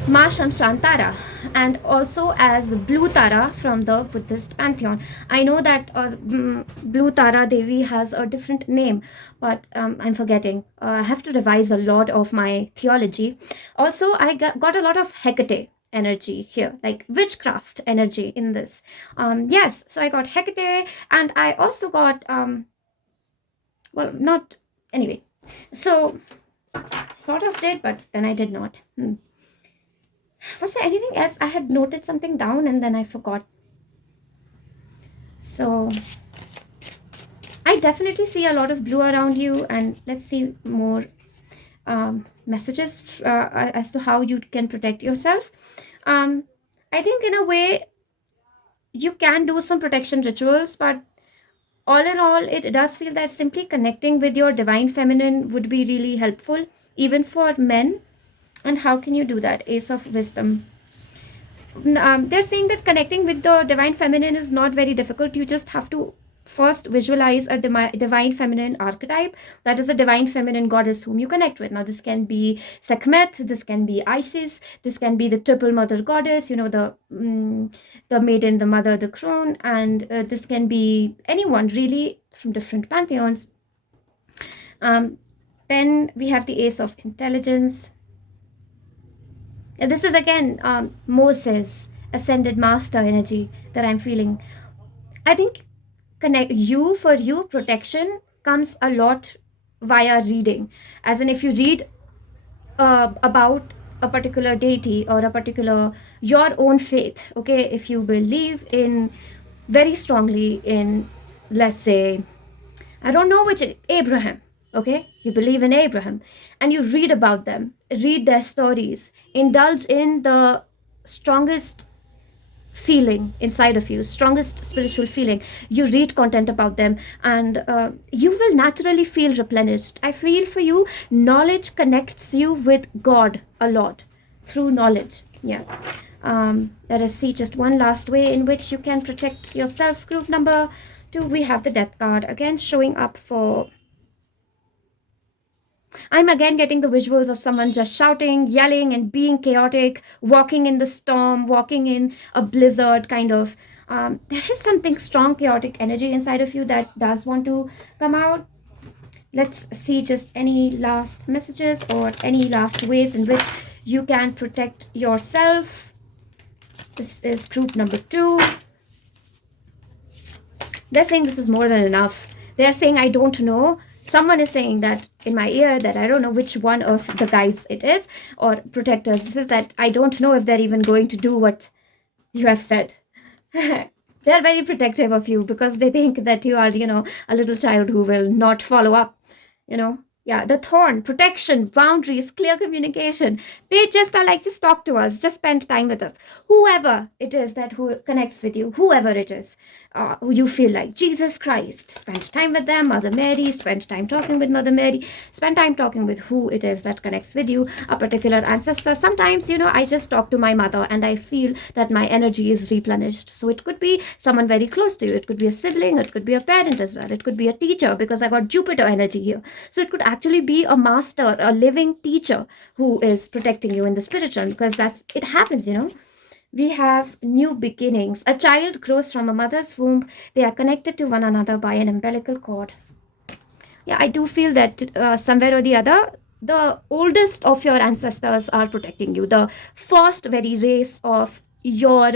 Ma Shamshantara and also as Blue Tara from the Buddhist pantheon. I know that Blue Tara Devi has a different name, but I'm forgetting. I have to revise a lot of my theology. Also, I got a lot of Hecate energy here, like witchcraft energy in this. Yes, so I got Hecate, and I also got well, not anyway, so sort of did, but then I did not. Was there anything else? I had noted something down and then I forgot. So I definitely see a lot of blue around you, and let's see more messages as to how you can protect yourself. I think in a way you can do some protection rituals, but all in all, it does feel that simply connecting with your divine feminine would be really helpful, even for men. And how can you do that? Ace of Wisdom. They're saying that connecting with the divine feminine is not very difficult. You just have to first visualize a divine feminine archetype, that is a divine feminine goddess whom you connect with. Now, this can be Sekhmet, this can be Isis, this can be the triple mother goddess, the maiden, the mother, the crone, and this can be anyone really from different pantheons. Then we have the Ace of Intelligence. And this is again Moses, ascended master energy that I'm feeling. I think for you protection comes a lot via reading, as in if you read about a particular deity or a particular your own faith. Okay, if you believe in very strongly in, let's say, I don't know which, Abraham. Okay, you believe in Abraham and you read about them, read their stories, indulge in the strongest feeling inside of you, strongest spiritual feeling. You read content about them and you will naturally feel replenished. I feel for you, knowledge connects you with God a lot through knowledge. Yeah. Let us see just one last way in which you can protect yourself. Group number 2, we have the Death card again showing up for I'm again getting the visuals of someone just shouting, yelling, and being chaotic, walking in the storm, walking in a blizzard, kind of. There is something strong, chaotic energy inside of you that does want to come out. Let's see just any last messages or any last ways in which you can protect yourself. This is group number 2. They're saying this is more than enough. They're saying, I don't know. Someone is saying that in my ear that I don't know which one of the guides it is or protectors. This is that I don't know if they're even going to do what you have said. They're very protective of you because they think that you are, a little child who will not follow up, Yeah, the thorn, protection, boundaries, clear communication. They just are like, just talk to us, just spend time with us. Whoever it is that who connects with you, whoever it is, who you feel like, Jesus Christ, spend time with them, Mother Mary, spend time talking with Mother Mary, spend time talking with who it is that connects with you, a particular ancestor. Sometimes, I just talk to my mother and I feel that my energy is replenished. So it could be someone very close to you. It could be a sibling. It could be a parent as well. It could be a teacher because I got Jupiter energy here. So it could actually be a master, a living teacher who is protecting you in the spiritual, because it happens. We have new beginnings. A child grows from a mother's womb. They are connected to one another by an umbilical cord. Yeah, I do feel that somewhere or the other, the oldest of your ancestors are protecting you. The first very race of your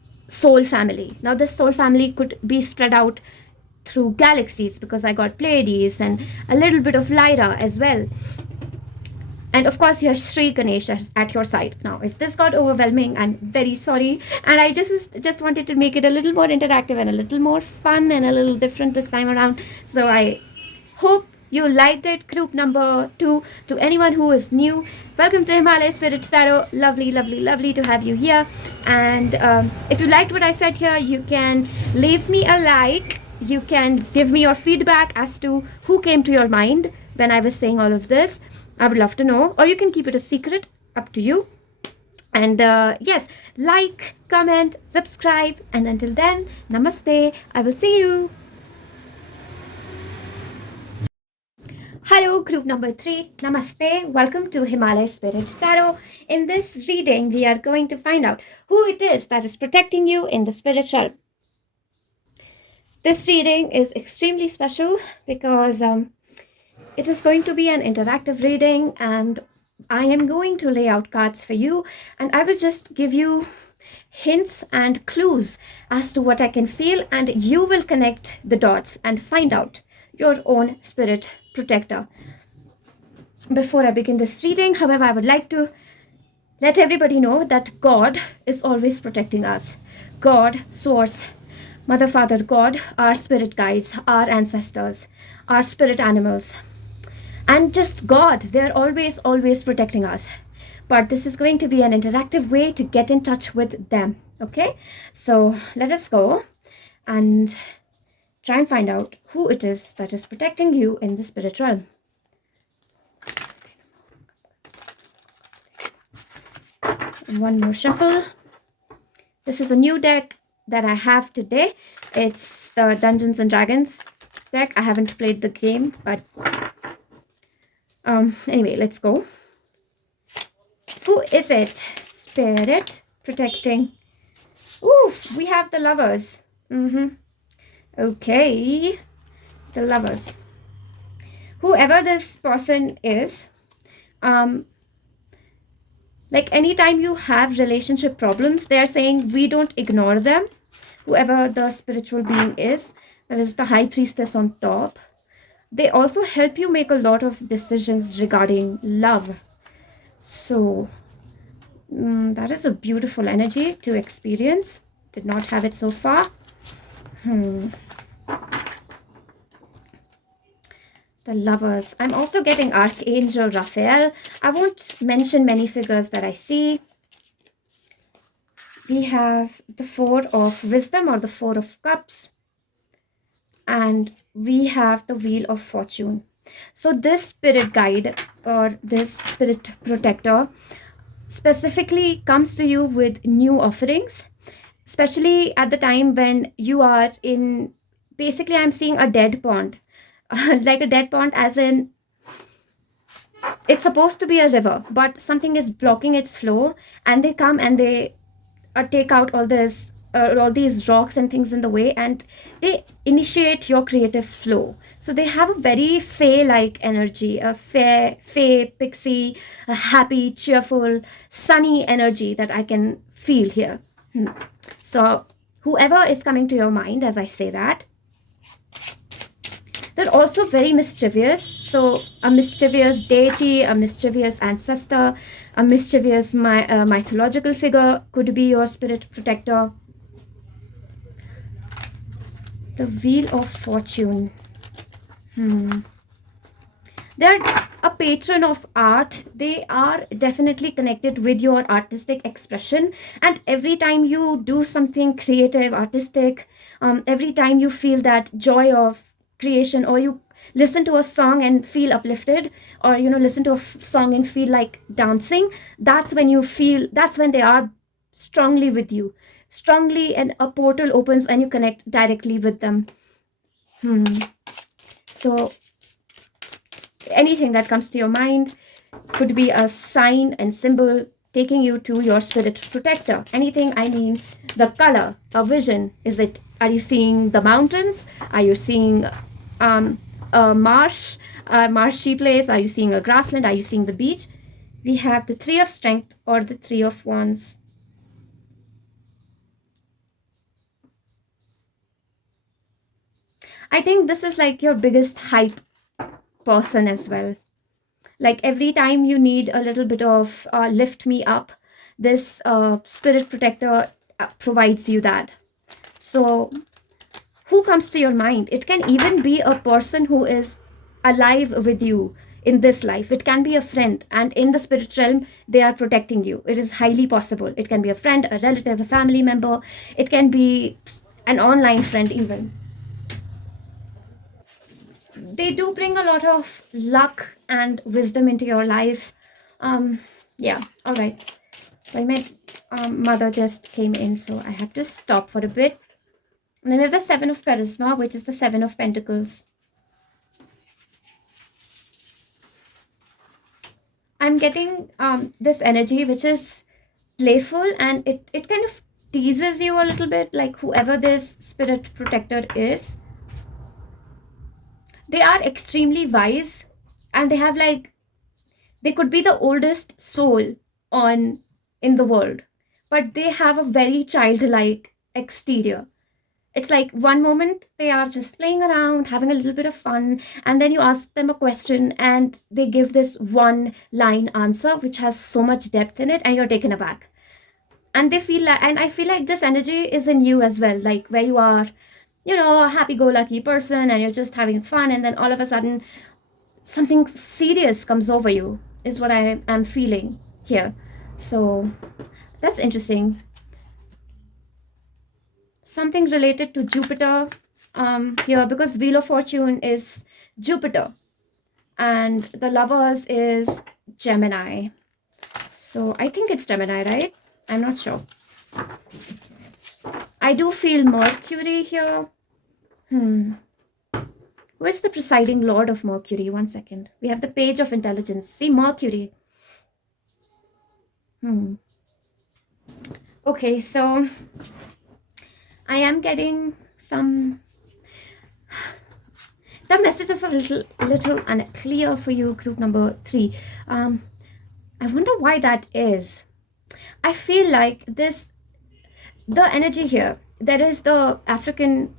soul family. Now, this soul family could be spread out through galaxies because I got Pleiades and a little bit of Lyra as well. And of course, you have Sri Ganesh at your side. Now, if this got overwhelming, I'm very sorry. And I just wanted to make it a little more interactive and a little more fun and a little different this time around. So I hope you liked it. Group number 2. To anyone who is new, welcome to Himalaya Spirit Tarot. Lovely, lovely, lovely to have you here. And if you liked what I said here, you can leave me a like. You can give me your feedback as to who came to your mind when I was saying all of this. I would love to know. Or you can keep it a secret. Up to you. And yes, like, comment, subscribe. And until then, namaste. I will see you. Hello, group number 3. Namaste. Welcome to Himalaya Spirit Tarot. In this reading, we are going to find out who it is that is protecting you in the spirit realm. This reading is extremely special because it is going to be an interactive reading, and I am going to lay out cards for you, and I will just give you hints and clues as to what I can feel, and you will connect the dots and find out your own spirit protector. Before I begin this reading, however, I would like to let everybody know that God is always protecting us. God, Source, Mother, Father, God, our spirit guides, our ancestors, our spirit animals, and just God. They're always, always protecting us. But this is going to be an interactive way to get in touch with them. Okay, so let us go and try and find out who it is that is protecting you in the spirit realm. And one more shuffle. This is a new deck that I have today. It's the Dungeons and Dragons deck. I haven't played the game, but anyway, let's go. Who is it? Spirit protecting. Ooh, we have the Lovers. Okay, the Lovers. Whoever this person is, like anytime you have relationship problems, they are saying we don't ignore them. Whoever the spiritual being is, that is the High Priestess on top. They also help you make a lot of decisions regarding love. So that is a beautiful energy to experience. Did not have it so far. The Lovers. I'm also getting Archangel Raphael. I won't mention many figures that I see. We have the Four of Wisdom or the Four of Cups. And we have the Wheel of Fortune. So this spirit guide or this spirit protector specifically comes to you with new offerings, especially at the time when you are in, basically I'm seeing a dead pond. Like a dead pond as in it's supposed to be a river, but something is blocking its flow, and they come and they take out all these rocks and things in the way, and they initiate your creative flow. So they have a very fey-like energy, a fey pixie, a happy, cheerful, sunny energy that I can feel here. So whoever is coming to your mind as I say that, they're also very mischievous. So a mischievous deity, a mischievous ancestor, a mischievous mythological figure could be your spirit protector. The Wheel of Fortune. They're a patron of art. They are definitely connected with your artistic expression. And every time you do something creative, artistic, every time you feel that joy of creation, or you listen to a song and feel uplifted, or listen to a song and feel like dancing, that's when they are strongly with you, strongly, and a portal opens and you connect directly with them. So anything that comes to your mind could be a sign and symbol taking you to your spirit protector. Anything, I mean, the color, a vision. Are you seeing the mountains? Are you seeing a marshy place? Are you seeing a grassland? Are you seeing the beach? We have the Three of Strength or the Three of Wands. I think this is like your biggest hype person as well. Like every time you need a little bit of lift me up, this spirit protector provides you that. So who comes to your mind? It can even be a person who is alive with you in this life. It can be a friend, and in the spirit realm they are protecting you. It is highly possible. It can be a friend, a relative, a family member. It can be an online friend even. They do bring a lot of luck and wisdom into your life. Yeah, all right. So my mother just came in, so I have to stop for a bit. And then we have the Seven of Charisma, which is the Seven of Pentacles. I'm getting this energy which is playful, and it kind of teases you a little bit, like whoever this spirit protector is. They are extremely wise, and they could be the oldest soul in the world, but they have a very childlike exterior. It's like one moment they are just playing around, having a little bit of fun, and then you ask them a question and they give this one line answer which has so much depth in it, and you're taken aback. And I feel like this energy is in you as well, like where you are, a happy-go-lucky person and you're just having fun, and then all of a sudden something serious comes over you, is what I am feeling here. So that's interesting. Something related to Jupiter here, because Wheel of Fortune is Jupiter and the Lovers is Gemini. So I think it's Gemini, right? I'm not sure. I do feel Mercury here. Who is the presiding lord of Mercury? One second. We have the Page of Intelligence. See, Mercury. Okay, so I am getting some... The message is a little unclear for you, group number 3. I wonder why that is. I feel like the energy here, there is the African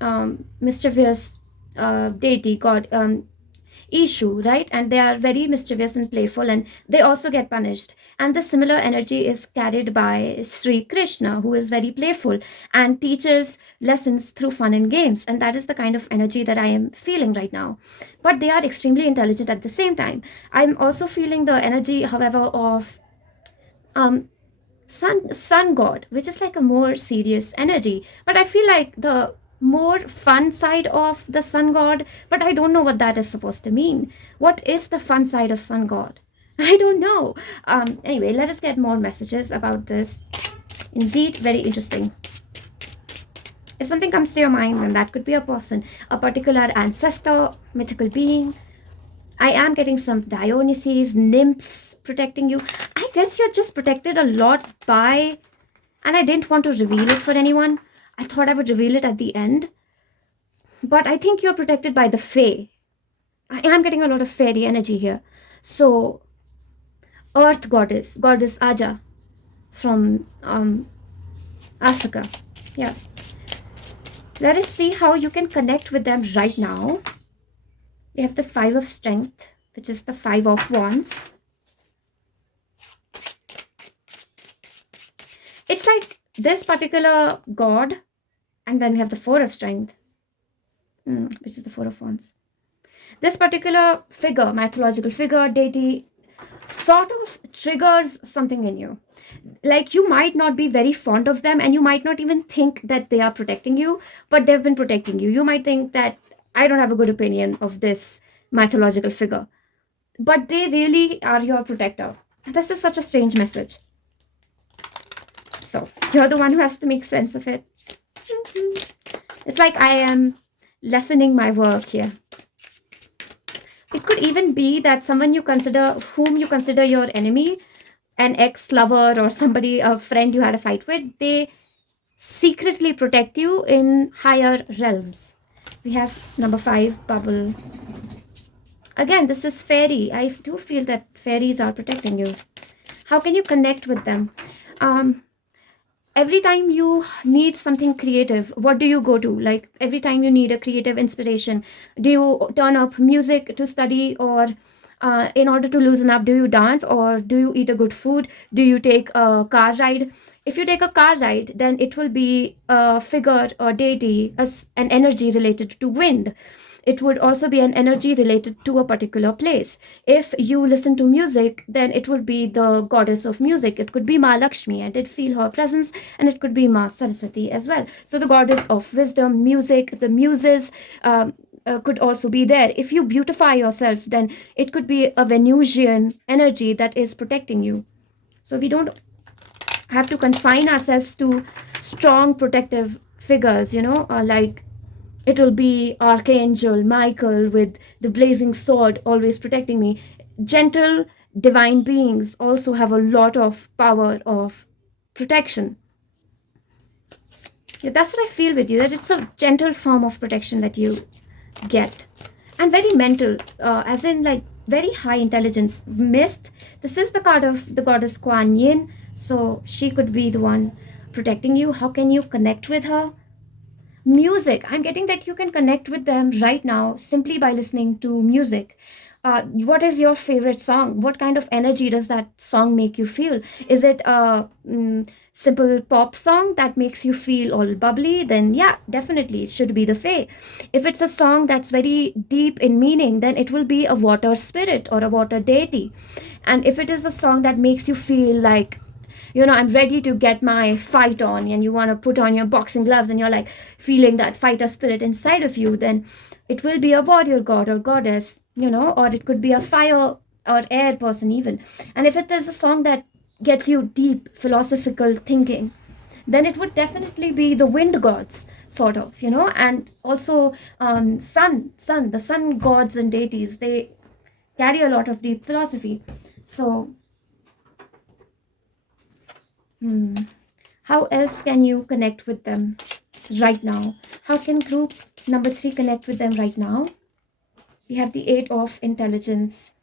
mischievous deity god Ishu, right? And they are very mischievous and playful, and they also get punished. And the similar energy is carried by Sri Krishna, who is very playful and teaches lessons through fun and games. And that is the kind of energy that I am feeling right now. But they are extremely intelligent at the same time. I'm also feeling the energy, however, of sun god, which is like a more serious energy. But I feel like the more fun side of the sun god, but I don't know what that is supposed to mean. What is the fun side of sun god? I don't know. Anyway, let us get more messages about this. Indeed, very interesting. If something comes to your mind, then that could be a person, a particular ancestor, mythical being, I am getting some Dionysus, nymphs protecting you. I guess you're just protected a lot by, and I didn't want to reveal it for anyone. I thought I would reveal it at the end. But I think you're protected by the Fae. I am getting a lot of fairy energy here. So, Earth goddess Aja from Africa. Yeah. Let us see how you can connect with them right now. We have the 5 of Strength, which is the 5 of Wands. It's like this particular god, and then we have the 4 of Strength, which is the 4 of Wands. This particular figure, mythological figure, deity, sort of triggers something in you. Like, you might not be very fond of them, and you might not even think that they are protecting you, but they've been protecting you. You might think that I don't have a good opinion of this mythological figure, but they really are your protector. This is such a strange message. So you're the one who has to make sense of it. It's like I am lessening my work here. It could even be that someone whom you consider your enemy, an ex-lover or somebody, a friend you had a fight with, they secretly protect you in higher realms. We have number 5, bubble. Again, this is fairy. I do feel that fairies are protecting you. How can you connect with them? Every time you need something creative, what do you go to? Like, every time you need a creative inspiration, do you turn up music to study, or in order to loosen up, do you dance, or do you eat a good food? Do you take a car ride? If you take a car ride, then it will be a figure or deity, as an energy related to wind. It would also be an energy related to a particular place. If you listen to music, then it would be the goddess of music. It could be Ma Lakshmi. I did feel her presence, and it could be Ma Saraswati as well. So the goddess of wisdom, music, the muses could also be there. If you beautify yourself, then it could be a Venusian energy that is protecting you. So we don't have to confine ourselves to strong protective figures, like it will be Archangel Michael with the blazing sword always protecting me. Gentle divine beings also have a lot of power of protection. Yeah, that's what I feel with you, that it's a gentle form of protection that you get. And very mental, as in like very high intelligence. Mist, this is the card of the goddess Kuan Yin, so she could be the one protecting you. How can you connect with her? Music, I'm getting that you can connect with them right now simply by listening to music. What is your favorite song? What kind of energy does that song make you feel? Is it a simple pop song that makes you feel all bubbly? Then yeah, definitely it should be the Fae. If it's a song that's very deep in meaning, then it will be a water spirit or a water deity. And if it is a song that makes you feel like, I'm ready to get my fight on, and you want to put on your boxing gloves, and you're like feeling that fighter spirit inside of you, then it will be a warrior god or goddess, or it could be a fire or air person even. And if it is a song that gets you deep philosophical thinking, then it would definitely be the wind gods, sort of, and also the sun gods and deities, they carry a lot of deep philosophy. So how else can you connect with them right now? How can group number 3 connect with them right now? We have the 8 of intelligence.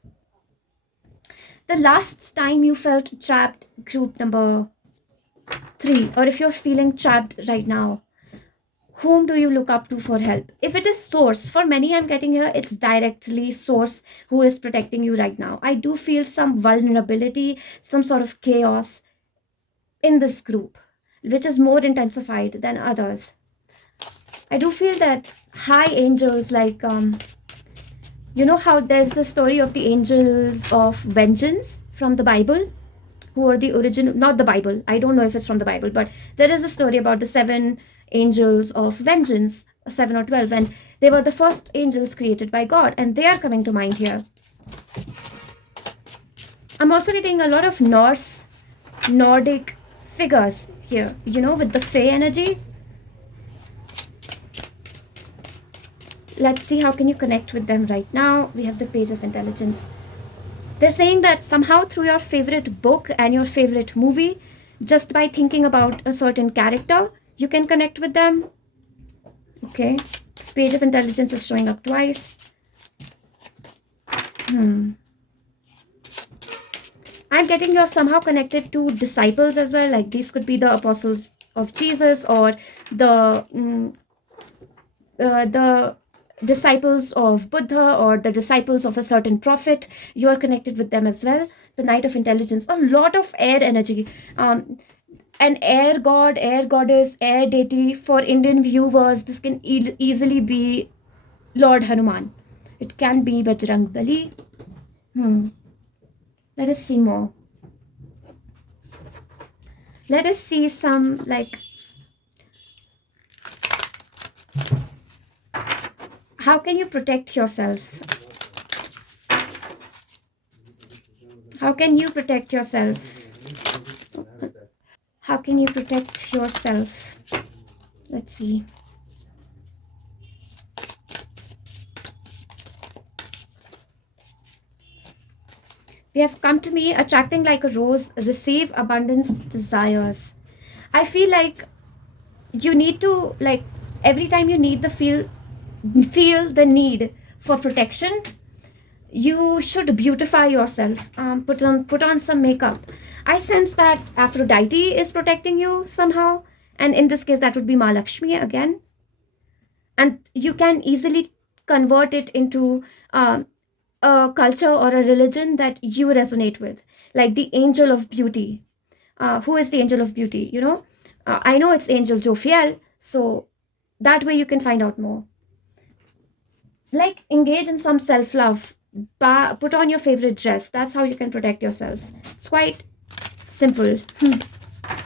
The last time you felt trapped, group number 3, or if you're feeling trapped right now, whom do you look up to for help? If it is source, for many I'm getting here, it's directly source who is protecting you right now. I do feel some vulnerability, some sort of chaos in this group, which is more intensified than others. I do feel that high angels, like how there's the story of the angels of vengeance from the Bible, who are the origin, not the Bible, I don't know if it's from the Bible, but there is a story about the 7 angels of vengeance, 7 or 12, and they were the first angels created by God, and they are coming to mind here. I'm also getting a lot of Nordic figures here, with the Fae energy. let's see how can you connect with them right now. We have the page of intelligence. They're saying that somehow through your favorite book and your favorite movie, just by thinking about a certain character, you can connect with them. Okay, page of intelligence is showing up twice. I'm getting you're somehow connected to disciples as well. Like these could be the apostles of Jesus, or the disciples of Buddha, or the disciples of a certain prophet. You are connected with them as well. The Knight of Intelligence, a lot of air energy. An air god, air goddess, air deity. For Indian viewers, this can easily be Lord Hanuman. It can be Bajrang Bali. Let us see more. Let us see some, like, how can you protect yourself? How can you protect yourself? How can you protect yourself? Let's see. We have come to me, attracting like a rose, receive abundance desires. I feel like you need to, like, every time you need the feel the need for protection, you should beautify yourself. Put on some makeup. I sense that Aphrodite is protecting you somehow, and in this case that would be Mahalakshmi again, and you can easily convert it into a culture or a religion that you resonate with, like the angel of beauty. Who is the angel of beauty? I know it's Angel Jophiel, so that way you can find out more. Like, engage in some self-love. Put on your favorite dress. That's how you can protect yourself. It's quite simple.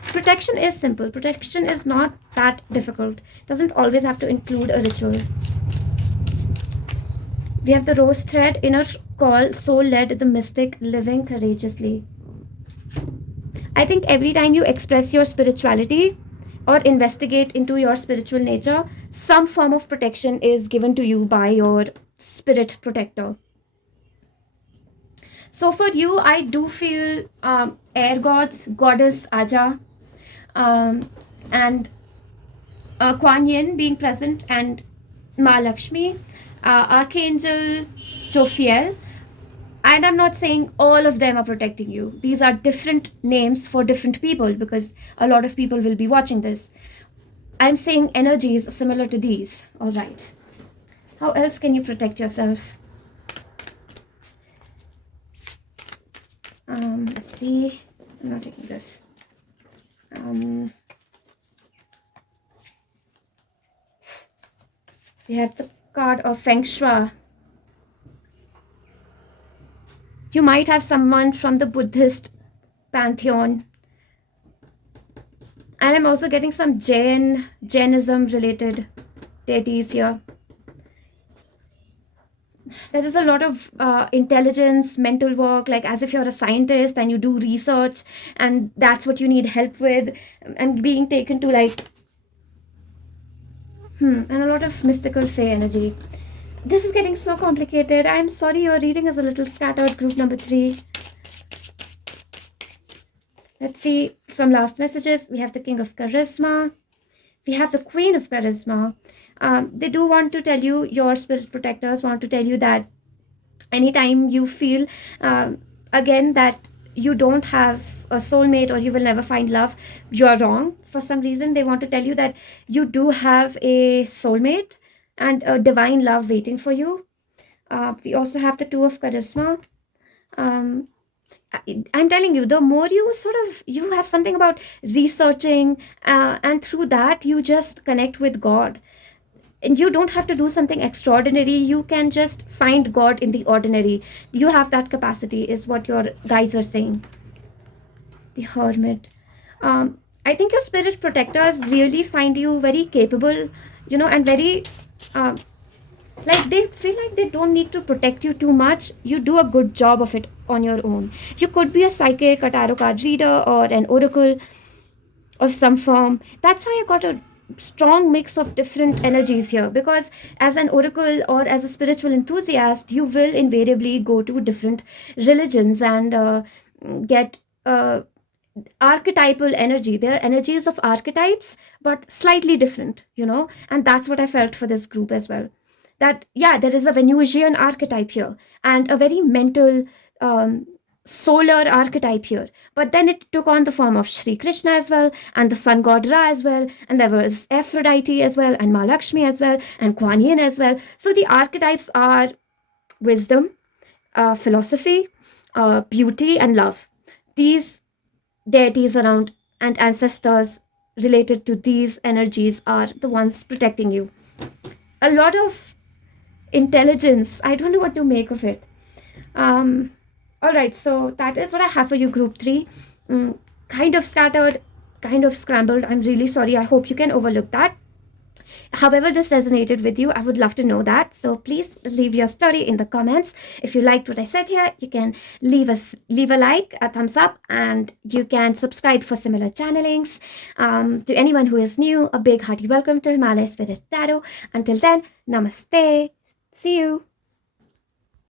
Protection is simple. Protection is not that difficult. It doesn't always have to include a ritual. We have the rose thread, inner call, soul-led, the mystic, living courageously. I think every time you express your spirituality or investigate into your spiritual nature, some form of protection is given to you by your spirit protector. So for you, I do feel air gods, goddess Aja, and Kuan Yin being present, and Mahalakshmi, Archangel Jophiel. And I'm not saying all of them are protecting you. These are different names for different people, because a lot of people will be watching this. I'm saying energies similar to these. All right. How else can you protect yourself? Let's see. I'm not taking this. We have the card of Feng Shui. You might have someone from the Buddhist pantheon. And I'm also getting some Jainism related deities here. There is a lot of intelligence, mental work, like as if you're a scientist and you do research and that's what you need help with, and being taken to like, and a lot of mystical fey energy. This is getting so complicated. I'm sorry, your reading is a little scattered, group number 3. Let's see some last messages. We have the King of Charisma. We have the Queen of Charisma. They do want to tell you, your spirit protectors want to tell you that anytime you feel, again, that you don't have a soulmate or you will never find love, you're wrong. For some reason, they want to tell you that you do have a soulmate and a divine love waiting for you. We also have the Two of Charisma. I'm telling you, the more you have something about researching, and through that you just connect with God. And you don't have to do something extraordinary. You can just find God in the ordinary. You have that capacity, is what your guides are saying. The Hermit. I think your spirit protectors really find you very capable, and very like they feel like they don't need to protect you too much. You do a good job of it on your own. You could be a psychic, a tarot card reader, or an oracle of some form. That's why I got a strong mix of different energies here, because as an oracle or as a spiritual enthusiast, you will invariably go to different religions and get archetypal energy. There are energies of archetypes, but slightly different, and that's what I felt for this group as well. That, yeah, there is a Venusian archetype here and a very mental, solar archetype here. But then it took on the form of Sri Krishna as well, and the sun god Ra as well, and there was Aphrodite as well, and Mahalakshmi as well, and Kuan Yin as well. So the archetypes are wisdom, philosophy, beauty, and love. These deities around and ancestors related to these energies are the ones protecting you. A lot of intelligence. I don't know what to make of it. All right, so that is what I have for you, group 3. Kind of scattered, kind of scrambled. I'm really sorry. I hope you can overlook that. However this resonated with you, I would love to know that. So please leave your story in the comments. If you liked what I said here, you can leave a like, a thumbs up, and you can subscribe for similar channelings. To anyone who is new, a big hearty welcome to Himalaya Spirit Tarot. Until then, namaste. See you.